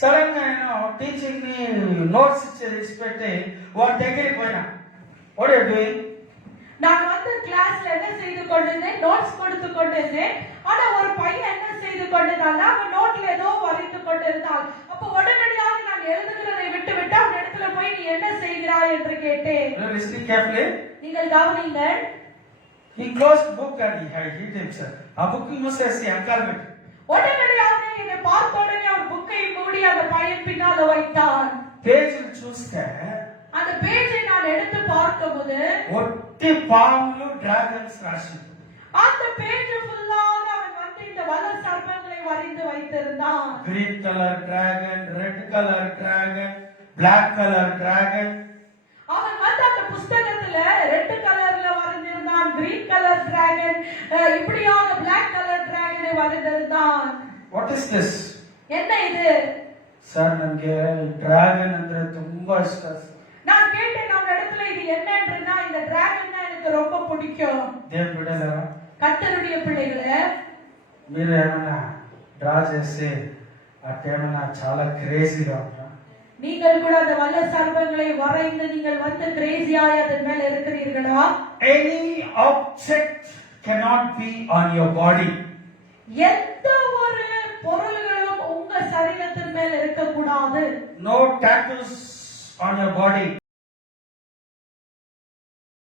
suddenly, teaching me notes இஸ்பெட்டு one degree போயினா. What are you doing? நான் வந்து கிளாஸ்ல என்ன செய்து கொண்டிருந்தேன், notes கொடுத்து கொண்டிருந்தேன். ஆனா ஒரு பையன் என்ன செய்து கொண்டிருந்தான்னா, அவன் நோட்ல ஏதோ வரைந்து கொண்டிருந்தான். அப்ப உடனடியாக நான் எழுதுகிறதை விட்டு அவன் இடத்துல போய் நீ என்ன செய்கிறாய் என்று கேட்டேன். Listen carefully. நீங்கள் கவனிங்கள். He closed the book and he hit himself. A book must have seen uncle. உடனடியாக என்னை பார்த்த உடனே அவர் புக்கை மூடி அந்த பையன் பின்னால வைத்தான். Page చూస్తే அந்த பேஜை நான் எடுத்து பார்க்கும்போது ஒட்டி பாம்புలు dragons ராசி. அந்த பேஜ் ஃபுல்லாக அவன் வந்து இந்த வல சர்ப்பங்களை வரைந்து வைத்திருந்தான். Green color dragon, red color dragon, black color dragon. அவன் வந்து அந்த புத்தகத்துல ரெட் கலர்ல வரைந்திருந்தான், கிரீன் கலர் டிராகன், இப்படியாக பிளாக் கலர் டிராகனை வரைந்திருந்தான். What is this? என்ன இது? சார் ನನಗೆ டிராகன் ಅಂದ್ರೆ ತುಂಬಾ ಇಷ್ಟ. நான் கேட்டேன் அவன் இடத்துல இது என்னன்றா, இந்த டிராகன் எனக்கு ரொம்ப பிடிக்கும். దేవుడు బిడ్డలారా, கர்த்தருடைய பிள்ளைகளே, మీరు ఏమైనా డ్రా చేసి అటేమైనా చాలా క్రేజీగా ఉంటా? நீங்கள் கூட அந்த வல்ல சர்ப்பங்களை வரைந்து நீங்கள் வந்து கிரேசியாய் அதன் மேல இருக்கிறீர்களா? Any object cannot be on your body. எந்த ஒரு பொருள்களும் உங்க சரீரத்தின் மேல் இருக்க கூடாது. No tattoos on your body.